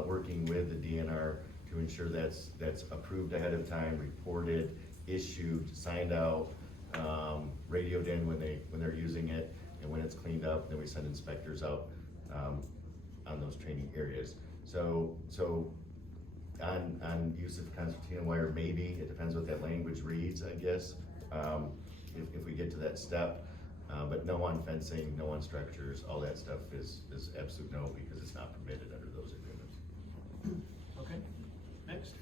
working with the DNR to ensure that's approved ahead of time, reported, issued, signed out, radioed in when they're using it, and when it's cleaned up, then we send inspectors out on those training areas. So on use of concertina wire, maybe, it depends what that language reads, I guess, if we get to that step. But no on fencing, no on structures, all that stuff is absolute no, because it's not permitted under those agreements. Okay, next.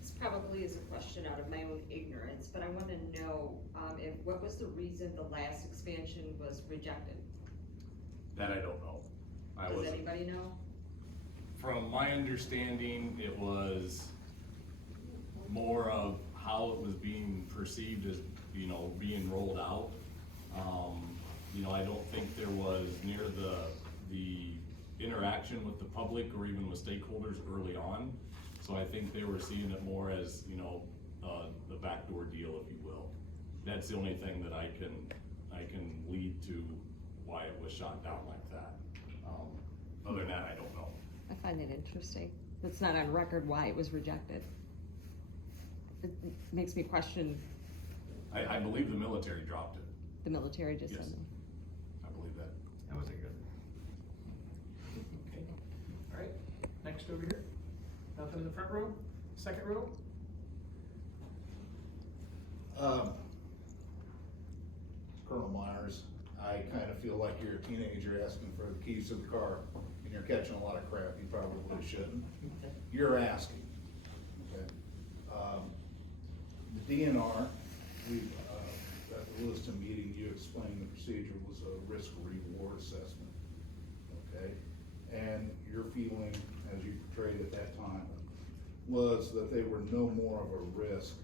This probably is a question out of my own ignorance, but I wanna know, what was the reason the last expansion was rejected? That I don't know. Does anybody know? From my understanding, it was more of how it was being perceived as, being rolled out. I don't think there was near the interaction with the public or even with stakeholders early on. So I think they were seeing it more as, the backdoor deal, if you will. That's the only thing that I can lead to why it was shot down like that. Other than that, I don't know. I find it interesting. It's not on record why it was rejected. It makes me question. I believe the military dropped it. The military just Yes. said. I believe that. That wasn't good. Okay, all right, next over here. Nothing in the front row, second row? Colonel Meyers, I kind of feel like you're a teenager asking for the keys to the car, and you're catching a lot of crap you probably shouldn't. You're asking, okay? The DNR, at the Lewiston meeting, you explained the procedure was a risk reward assessment, okay? And your feeling, as you portrayed at that time, was that they were no more of a risk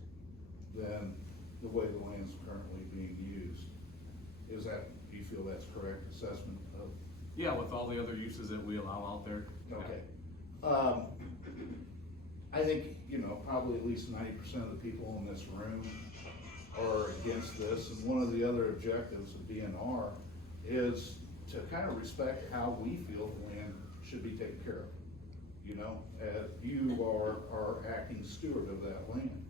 than the way the land's currently being used. Do you feel that's correct assessment of? Yeah, with all the other uses that we allow out there. Okay. I think, probably at least 90% of the people in this room are against this, and one of the other objectives of DNR is to kind of respect how we feel the land should be taken care of. You are acting steward of that land.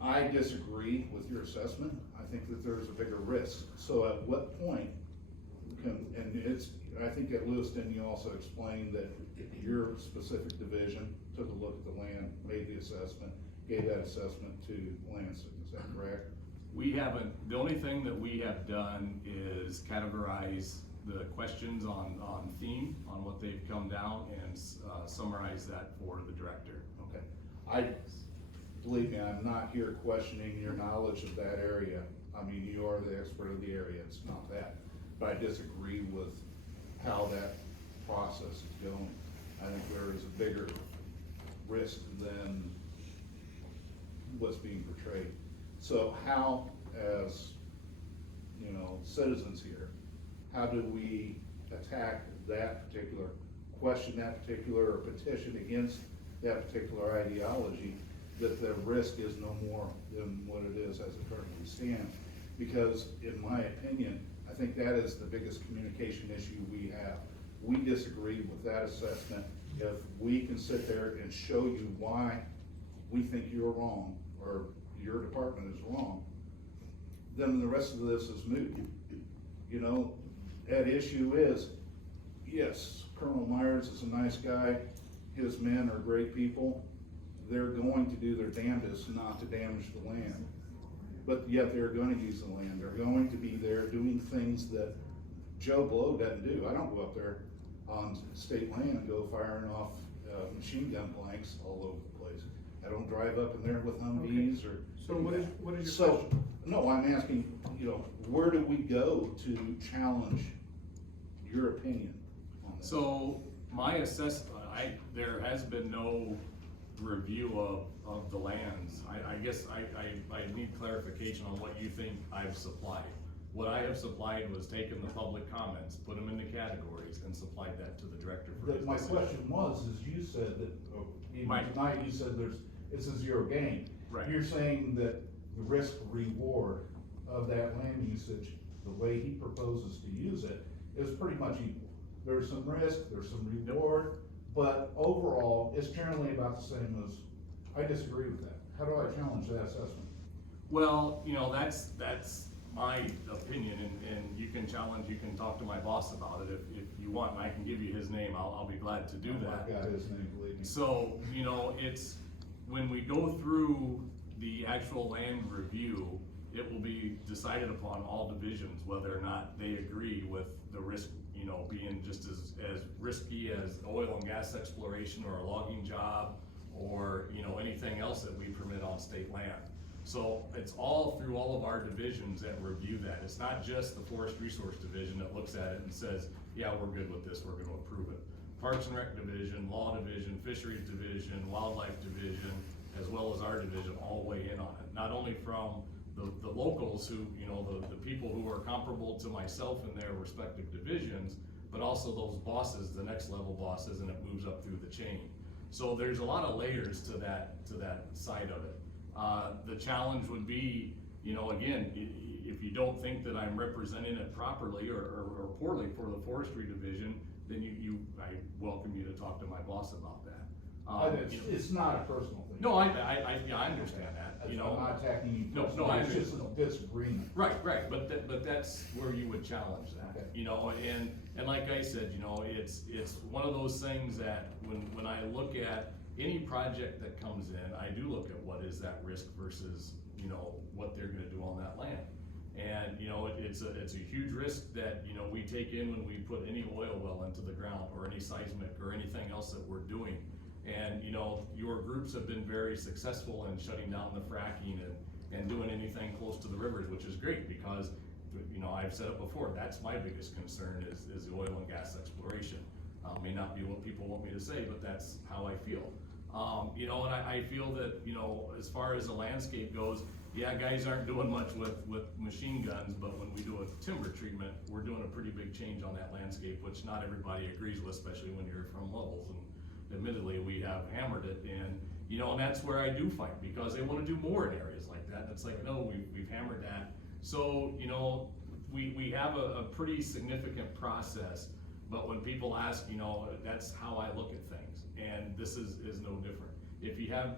I disagree with your assessment. I think that there's a bigger risk. So at what point I think at Lewiston, you also explained that your specific division took a look at the land, made the assessment, gave that assessment to Lansing, is that correct? We haven't, the only thing that we have done is categorize the questions on theme, on what they've come down, and summarize that for the director. Okay. Believe me, I'm not here questioning your knowledge of that area. I mean, you are the expert of the area, it's not that. But I disagree with how that process is going. I think there is a bigger risk than what's being portrayed. So how, as, citizens here, how do we attack that particular question, that particular petition against that particular ideology, that the risk is no more than what it is as it currently stands? Because in my opinion, I think that is the biggest communication issue we have. We disagree with that assessment. If we can sit there and show you why we think you're wrong, or your department is wrong, then the rest of this is moot. That issue is, yes, Colonel Meyers is a nice guy, his men are great people, they're going to do their damnedest not to damage the land, but yet they're going to use the land. They're going to be there doing things that Joe Blow doesn't do. I don't go up there on state land and go firing off machine gun blanks all over the place. I don't drive up in there with Humvees or. So what is your So, question? no, I'm asking, where do we go to challenge your opinion on this? So my assessment, there has been no review of the lands. I guess I need clarification on what you think I've supplied. What I have supplied was taken the public comments, put them into categories, and supplied that to the director for his My decision. question is you said that, even tonight, you said it's a zero gain. Right. You're saying that the risk reward of that land usage, the way he proposes to use it, is pretty much equal. There's some risk, there's some reward, but overall, it's generally about the same as, I disagree with that. How do I challenge that assessment? Well, that's my opinion, and you can talk to my boss about it if you want, and I can give you his name, I'll be glad to do that. I've got his name, believe me. So, it's, when we go through the actual land review, it will be decided upon all divisions, whether or not they agree with the risk, being just as risky as oil and gas exploration or a logging job, or, anything else that we permit on state land. So it's all through all of our divisions that review that. It's not just the Forest Resource Division that looks at it and says, yeah, we're good with this, we're gonna approve it. Parks and Rec Division, Law Division, Fisheries Division, Wildlife Division, as well as our division, all weigh in on it. Not only from the locals who, the people who are comparable to myself in their respective divisions, but also those bosses, the next level bosses, and it moves up through the chain. So there's a lot of layers to that side of it. The challenge would be, again, if you don't think that I'm representing it properly or poorly for the Forestry Division, then I welcome you to talk to my boss about that. It's not a personal thing. No, I understand that, I'm not attacking you personally. No, I It's just understand. a disagreement. Right, but that's where you would challenge that, Okay. and like I said, it's one of those things that when I look at any project that comes in, I do look at what is that risk versus, what they're gonna do on that land. And, it's a huge risk that, we take in when we put any oil well into the ground, or any seismic, or anything else that we're doing. And, your groups have been very successful in shutting down the fracking and doing anything close to the rivers, which is great, because, I've said it before, that's my biggest concern is the oil and gas exploration. May not be what people want me to say, but that's how I feel. And I feel that, as far as the landscape goes, yeah, guys aren't doing much with machine guns, but when we do a timber treatment, we're doing a pretty big change on that landscape, which not everybody agrees with, especially when you're from Levels. And admittedly, we have hammered it, and, and that's where I do fight, because they wanna do more in areas like that. And it's like, no, we've hammered that. So, we have a pretty significant process, but when people ask, that's how I look at things, and this is no different. If you have,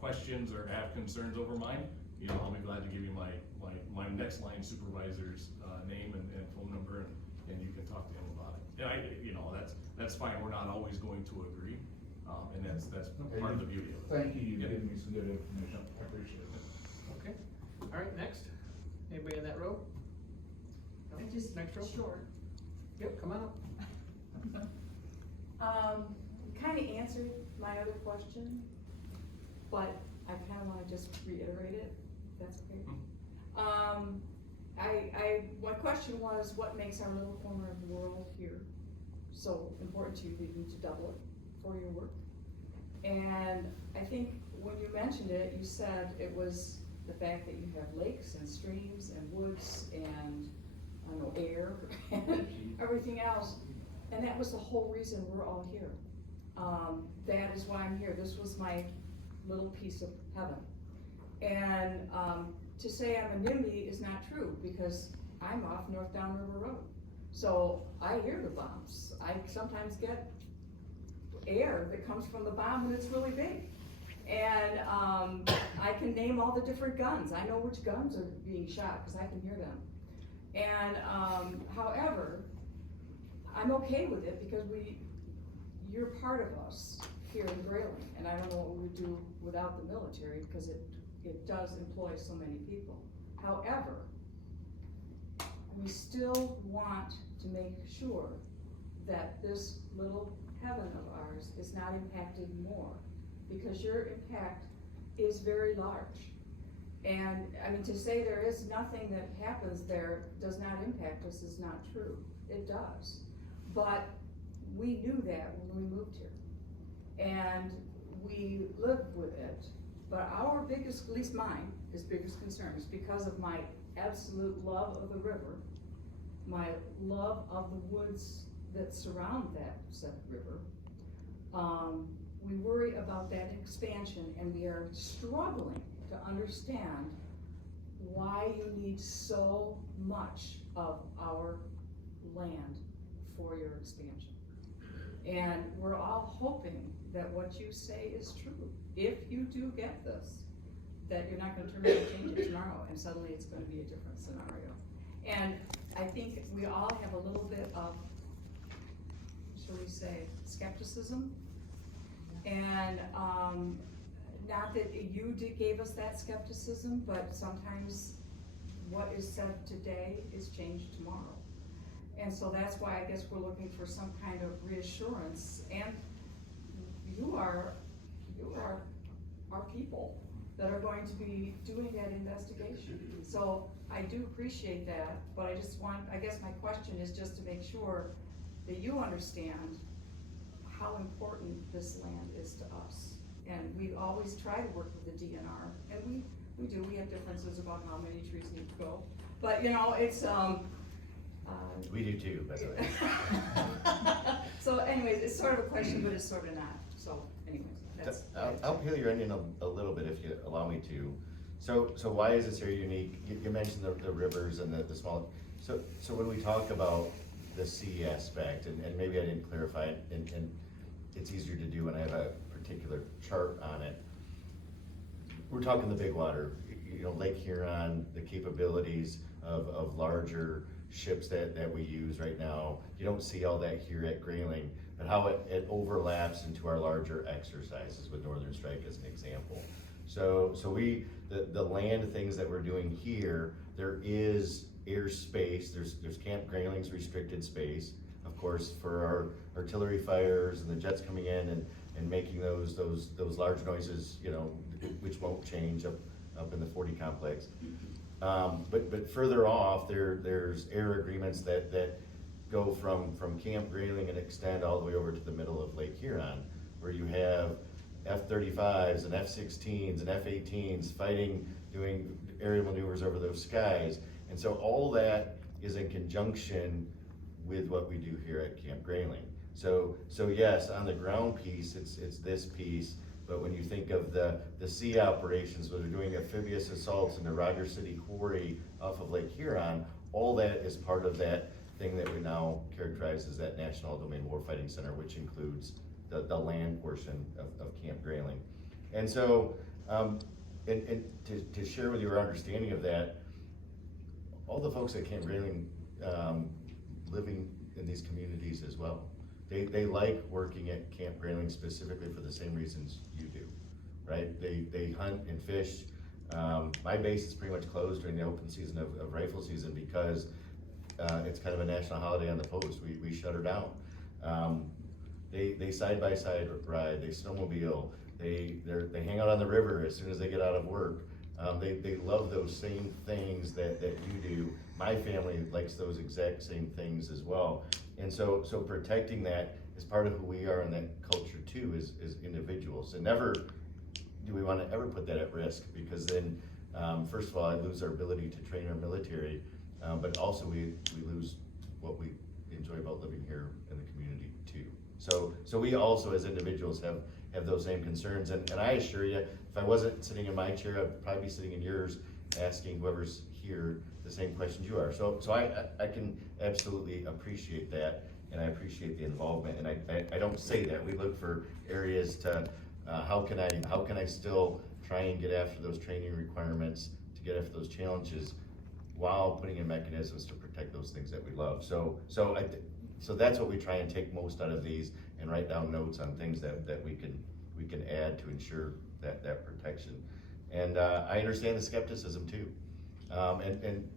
questions or have concerns over mine, I'll be glad to give you my next line supervisor's name and phone number, and you can talk to him about it. And that's fine. We're not always going to agree, and that's Okay, part of the beauty of it. Thank you, you've given me some good information, I appreciate it. Okay, all right, next. Anybody in that row? No? Next row? Short. Yep, come on up. Kinda answered my other question, but I kinda wanna just reiterate it, if that's okay. My question was, what makes our little corner of the world here so important to you that you need to double it for your work? And I think when you mentioned it, you said it was the fact that you have lakes and streams and woods and, I don't know, air and everything else. And that was the whole reason we're all here. That is why I'm here. This was my little piece of heaven. And to say I'm a NIMBY is not true, because I'm off North Down River Road. So I hear the bombs. I sometimes get air that comes from the bomb when it's really big. And I can name all the different guns. I know which guns are being shot because I can hear them. And however, I'm okay with it because you're part of us here in Grayling, and I don't know what we would do without the military, because it does employ so many people. However, we still want to make sure that this little heaven of ours is not impacted more because your impact is very large. And, I mean, to say there is nothing that happens there does not impact us is not true. It does. But we knew that when we moved here. And we lived with it. But our biggest, at least mine, his biggest concern is because of my absolute love of the river, my love of the woods that surround that said river. We worry about that expansion, and we are struggling to understand why you need so much of our land for your expansion. And we're all hoping that what you say is true. If you do get this, that you're not gonna turn around and change it tomorrow, and suddenly it's gonna be a different scenario. And I think we all have a little bit of, shall we say, skepticism. And not that you gave us that skepticism, but sometimes what is said today is changed tomorrow. And so that's why I guess we're looking for some kind of reassurance. And you are our people that are going to be doing that investigation. So I do appreciate that, but I guess my question is just to make sure that you understand how important this land is to us. And we always try to work with the DNR, and we have differences about how many trees need to go. But you know, it's, We do too, by the way. so anyways, it's sort of a question, but it's sort of not. So anyways, that's. I'll peel your onion a little bit if you allow me to. So why is this area unique? You mentioned the rivers and the small, so when we talk about the sea aspect, and maybe I didn't clarify it, and it's easier to do when I have a particular chart on it. We're talking the big water, you know, Lake Huron, the capabilities of larger ships that we use right now. You don't see all that here at Grayling, but how it overlaps into our larger exercises with Northern Strike as an example. So the land things that we're doing here, there is airspace, there's Camp Grayling's restricted space, of course, for our artillery fires and the jets coming in and making those large noises, you know, which won't change up in the 40 complex. But further off, there's air agreements that go from Camp Grayling and extend all the way over to the middle of Lake Huron, where you have F-35s and F-16s and F-18s fighting, doing aerial maneuvers over those skies. And so all that is in conjunction with what we do here at Camp Grayling. So yes, on the ground piece, it's this piece, but when you think of the sea operations, where they're doing amphibious assaults in the Rogers City Quarry off of Lake Huron, all that is part of that thing that we now characterize as that National Domain Warfighting Center, which includes the land portion of Camp Grayling. And so, and to share with you our understanding of that, all the folks at Camp Grayling living in these communities as well. They like working at Camp Grayling specifically for the same reasons you do, right? They hunt and fish. My base is pretty much closed during the open season of rifle season because it's kind of a national holiday on the post. We shut her down. They side-by-side ride, they snowmobile, they hang out on the river as soon as they get out of work. They love those same things that you do. My family likes those exact same things as well. And so protecting that is part of who we are in that culture too, is individuals. And never do we want to ever put that at risk, because then, first of all, I lose our ability to train our military, but also we lose what we enjoy about living here in the community too. So we also as individuals have those same concerns, and I assure you, if I wasn't sitting in my chair, I'd probably be sitting in yours, asking whoever's here the same questions you are. So I can absolutely appreciate that, and I appreciate the involvement, and I don't say that. We look for areas to, how can I still try and get after those training requirements, to get after those challenges, while putting in mechanisms to protect those things that we love. So that's what we try and take most out of these, and write down notes on things that we can add to ensure that protection. And I understand the skepticism too. And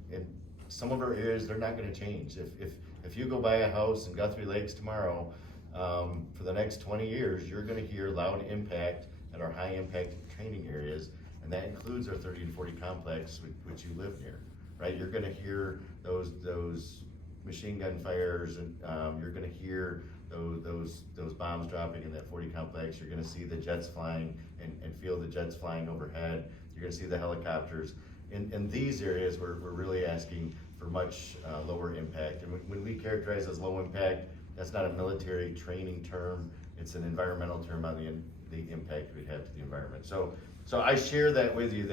some of our areas, they're not gonna change. If you go buy a house in Guthrie Lakes tomorrow, for the next 20 years, you're gonna hear loud impact at our high impact training areas, and that includes our 30 and 40 complex, which you live near, right? You're gonna hear those machine gun fires, and you're gonna hear those bombs dropping in that 40 complex. You're gonna see the jets flying and feel the jets flying overhead. You're gonna see the helicopters. In these areas, we're really asking for much lower impact. And when we characterize as low impact, that's not a military training term. It's an environmental term on the impact we'd have to the environment. So I share that with you,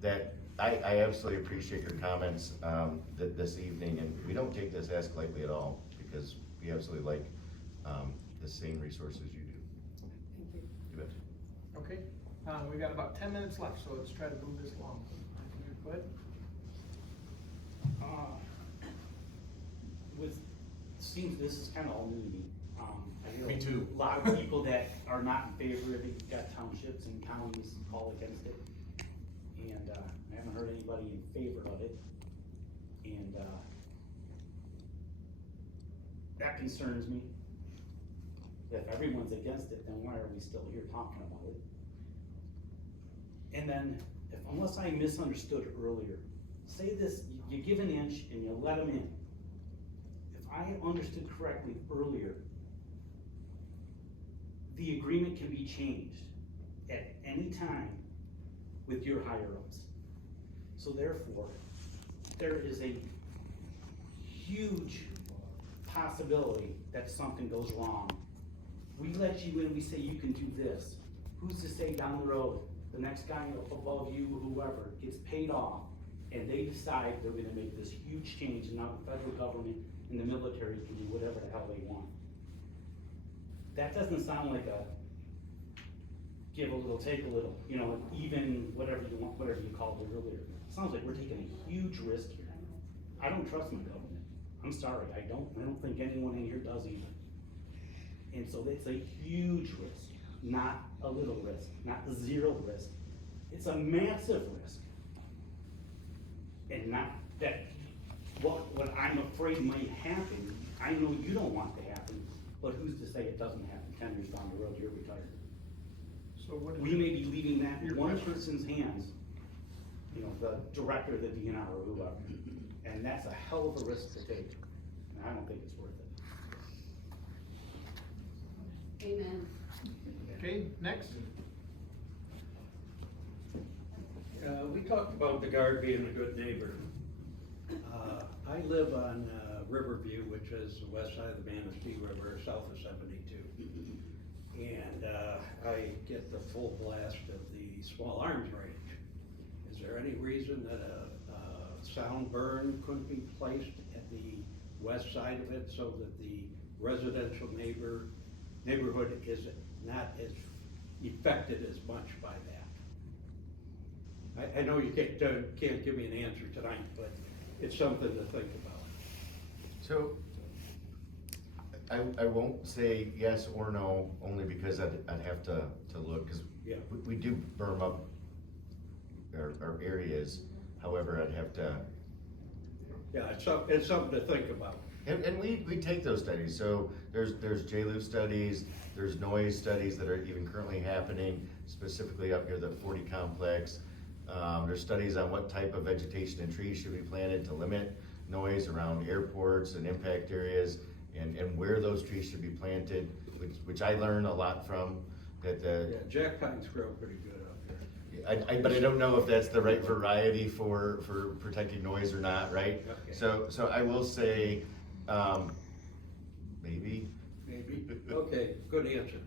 that I absolutely appreciate your comments this evening, and we don't take this ask lightly at all, because we absolutely like the same resources you do. Thank you. You bet. Okay, we got about 10 minutes left, so let's try to move this along. Go ahead. Seems this is kind of all new to me. I hear Me too. A lot of people that are not in favor of it. You've got townships and counties all against it. And I haven't heard anybody in favor of it. And that concerns me. If everyone's against it, then why are we still here talking about it? And then, unless I misunderstood earlier, say this, you give an inch and you let them in. If I understood correctly earlier, the agreement can be changed at any time with your higher-ups. So therefore, there is a huge possibility that something goes wrong. We let you in, we say you can do this. Who's to say down the road, the next guy above you, whoever, gets paid off, and they decide they're gonna make this huge change, and now the federal government and the military can do whatever the hell they want. That doesn't sound like a give a little, take a little, you know, even whatever you want, whatever you called it earlier. It sounds like we're taking a huge risk here. I don't trust my government. I'm sorry, I don't think anyone in here does either. And so it's a huge risk, not a little risk, not zero risk. It's a massive risk. And not that what I'm afraid might happen, I know you don't want to happen, but who's to say it doesn't happen? 10 years down the road, you're retired. So what We may be leaving that in your one question? person's hands, you know, the director of the DNR or whoever. And that's a hell of a risk to take. And I don't think it's worth it. Amen. Okay, next. We talked about the guard being a good neighbor. I live on Riverview, which is the west side of the Manistee River, south of 72. And I get the full blast of the small arms range. Is there any reason that a sound burn couldn't be placed at the west side of it so that the residential neighborhood is not as affected as much by that? I know you can't give me an answer tonight, but it's something to think about. So, I won't say yes or no, only because I'd have to look, because Yeah. we do berm up our areas. However, I'd have to. Yeah, it's something to think about. And we take those studies. So there's JLU studies, there's noise studies that are even currently happening, specifically up near the 40 complex. There's studies on what type of vegetation and trees should be planted to limit noise around airports and impact areas, and where those trees should be planted, which I learn a lot from. Yeah, jack pines grow pretty good up there. But I don't know if that's the right variety for protecting noise or not, right? Okay. So I will say, maybe. Maybe, okay, good answer.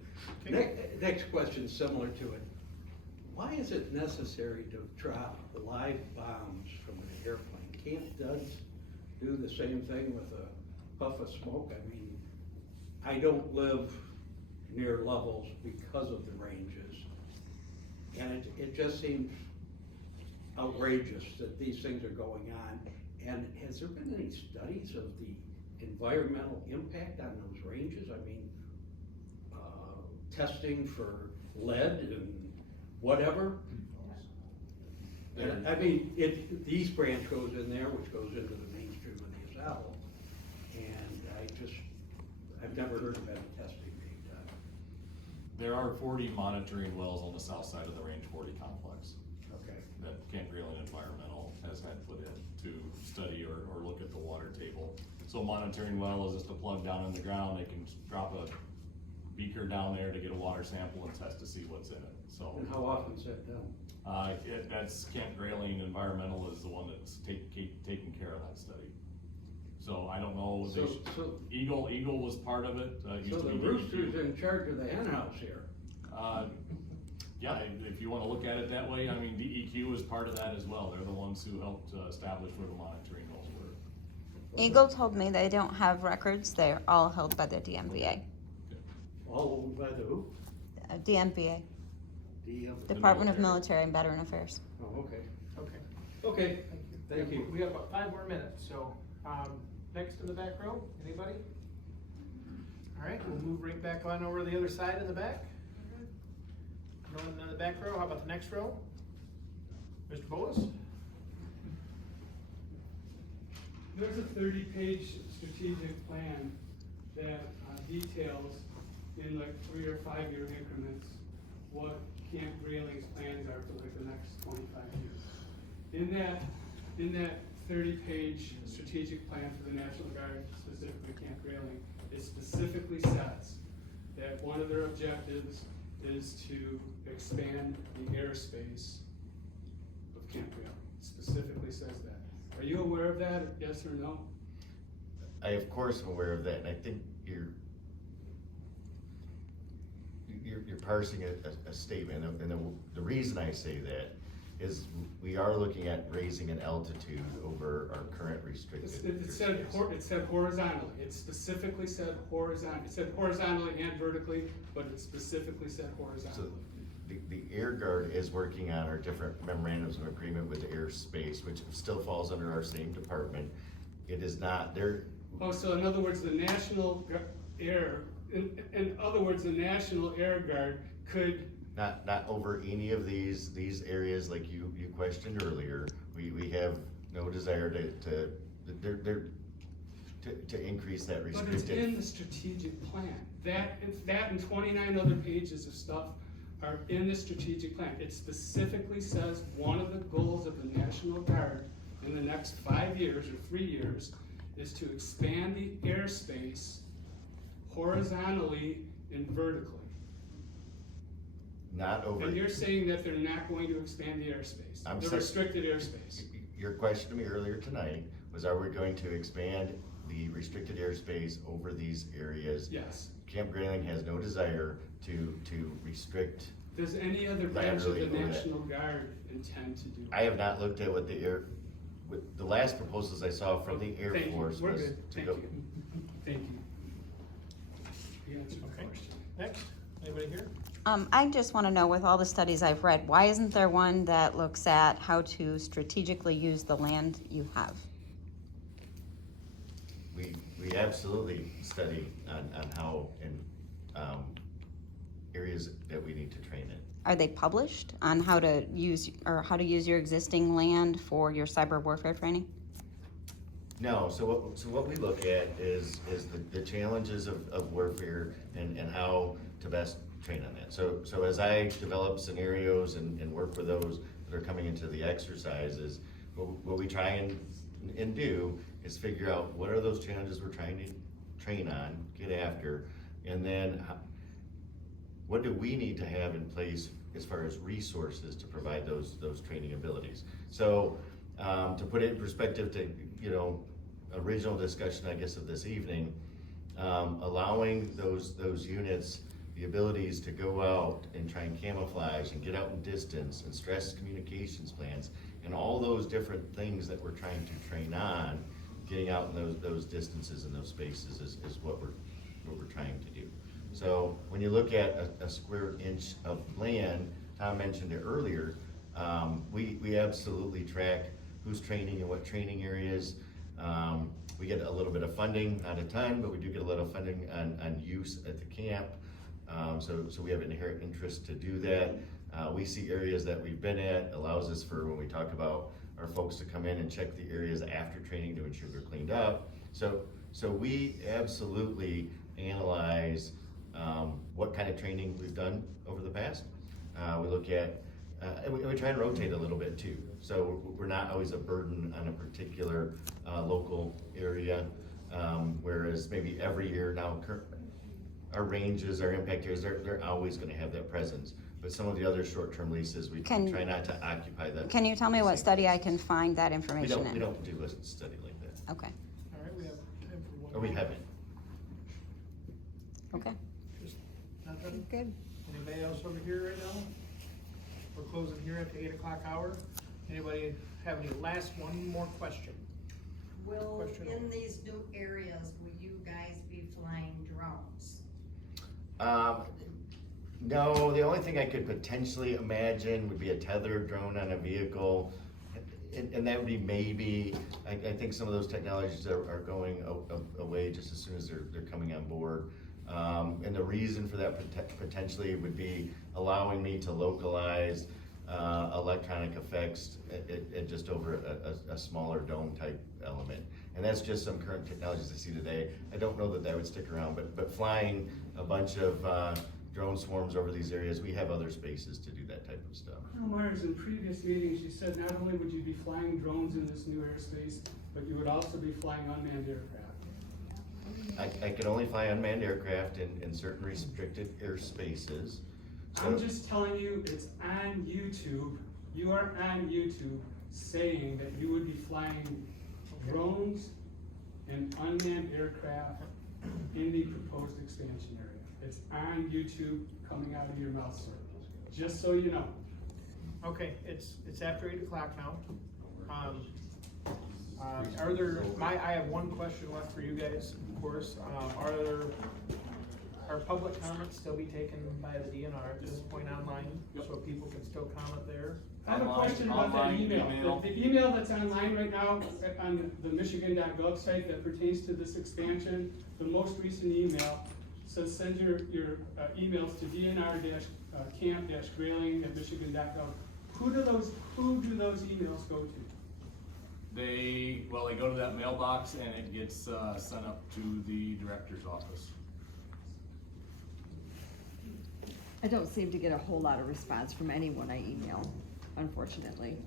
Next question, similar to it. Why is it necessary to drop live bombs from an airplane? Can't DUDs do the same thing with a puff of smoke? I mean, I don't live near levels because of the ranges. And it just seems outrageous that these things are going on. And has there been any studies of the environmental impact on those ranges? I mean, testing for lead and whatever? And I mean, the East Branch goes in there, which goes into the mainstream of the Azalo. And I've never heard of any testing being done. There are 40 monitoring wells on the south side of the Range 40 complex Okay. that Camp Grayling Environmental has had put in to study or look at the water table. So a monitoring well is just a plug down in the ground. They can drop a beaker down there to get a water sample and test to see what's in it, so. And how often is that done? That's Camp Grayling Environmental is the one that's taking care of that study. So I don't know, Eagle was part of it. So the rooster's in charge of the hen house here. Yeah, if you wanna look at it that way, I mean, DEQ is part of that as well. They're the ones who helped establish where the monitoring wells were. Eagle told me they don't have records, they're all held by the DMVA. All owned by the who? DMVA, Department of Military and Veteran Affairs. Oh, okay. Okay. Okay, thank you. We have about 5 more minutes, so, next in the back row, anybody? All right, we'll move right back on over to the other side in the back. No one in the back row, how about the next row? Mr. Boas? There's a 30-page strategic plan that details in like 3 or 5 year increments what Camp Grayling's plans are for like the next 25 years. In that 30-page strategic plan for the National Guard, specifically Camp Grayling, it specifically says that one of their objectives is to expand the airspace of Camp Grayling. It specifically says that. Are you aware of that, yes or no? I of course am aware of that, and I think you're parsing a statement, and the reason I say that is we are looking at raising an altitude over our current restricted. It said horizontally. It specifically said horizontally. It said horizontally and vertically, but it specifically said horizontally. So the Air Guard is working on our different memorandums of agreement with the airspace, which still falls under our same department. It is not there. Oh, so in other words, the National Air, in other words, the National Air Guard could Not over any of these areas like you questioned earlier. We have no desire to increase that restricted. But it's in the strategic plan. That and 29 other pages of stuff are in the strategic plan. It specifically says one of the goals of the National Guard in the next 5 years or 3 years is to expand the airspace horizontally and vertically. Not over. And you're saying that they're not going to expand the airspace, the restricted airspace. Your question to me earlier tonight was, are we going to expand the restricted airspace over these areas? Yes. Camp Grayling has no desire to restrict. Does any other branch of the laterally over that. National Guard intend to do? I have not looked at what with the last proposals I saw from the Air Thank you. Force We're was good. to Thank go. you. Thank you. You answered the Okay. question. Next, anybody here? I just wanna know, with all the studies I've read, why isn't there one that looks at how to strategically use the land you have? We absolutely study on how in areas that we need to train in. Are they published on how to use your existing land for your cyber warfare training? No, so what we look at is the challenges of warfare and how to best train on that. So as I develop scenarios and work with those that are coming into the exercises, what we try and do is figure out what are those challenges we're trying to train on, get after, and then what do we need to have in place as far as resources to provide those training abilities. So to put it in perspective to, original discussion, I guess, of this evening, allowing those units the abilities to go out and try and camouflage and get out in distance and stress communications plans and all those different things that we're trying to train on, getting out in those distances and those spaces is what we're trying to do. So when you look at a square inch of land, Tom mentioned it earlier, we absolutely track who's training and what training areas. We get a little bit of funding, not a ton, but we do get a little funding on use at the camp. So we have an inherent interest to do that. We see areas that we've been at, allows us for when we talk about our folks to come in and check the areas after training to ensure they're cleaned up. So we absolutely analyze what kind of training we've done over the past. We look at, and we try and rotate a little bit too. So we're not always a burden on a particular local area, whereas maybe every year now, our ranges, our impact areas, they're always gonna have that presence. But some of the other short-term leases, we try not to occupy that. Can you tell me what study I can find that information in? We don't do a study like that. Okay, All right, we have time for one. Or we more. haven't. okay. Just nothing? Good. Anybody else over here right now? We're closing here at the 8 o'clock hour. Anybody have any one more question? Will, Question. in these new areas, will you guys be flying drones? No, the only thing I could potentially imagine would be a tethered drone on a vehicle. And that would be maybe, I think some of those technologies are going away just as soon as they're coming on board. And the reason for that potentially would be allowing me to localize electronic effects at just over a smaller dome type element. And that's just some current technologies I see today. I don't know that that would stick around, but flying a bunch of drone swarms over these areas, we have other spaces to do that type of stuff. Colonel Meyers, in previous meetings, you said not only would you be flying drones in this new airspace, but you would also be flying unmanned aircraft. I can only fly unmanned aircraft in certain restricted airspaces. I'm just telling you, it's on YouTube. You are on YouTube saying that you would be flying drones and unmanned aircraft in the proposed expansion area. It's on YouTube coming out of your mouth, sir. Just so you know. Okay, it's after 8 o'clock now. I have one question left for you guys, of course. Are public comments still be taken by the DNR at this point online? So people can still comment there? I have a question about that email. The email that's online right now on the Michigan.gov site that pertains to this expansion, the most recent email says send your emails to DNR-camp-grayling@michigan.gov. Who do those emails go to? They go to that mailbox and it gets sent up to the director's office. I don't seem to get a whole lot of response from anyone I email, unfortunately.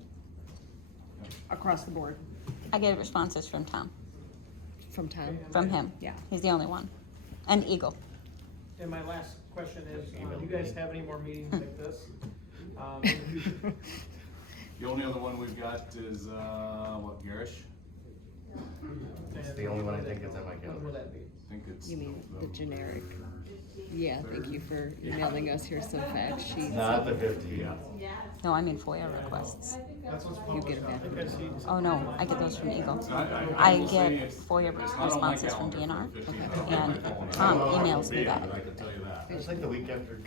Across the board. I get responses from Tom. From Tom? From him, yeah. He's the only one. And Eagle. And my last question is, do you guys have any more meetings like this? The only other one we've got is, Garish? It's the only one I think that's on my calendar. When will that be? I think it's. You mean the generic? Yeah, thank you for emailing us here some fact sheets. Not the 50. No, I mean FOIA requests. That's what's You get published them now. back. Oh, no, I get those from Eagle. I I will say get it's FOIA not on my responses from calendar DNR, for 50. and Tom emails me I that. can tell you that. It's like the week after.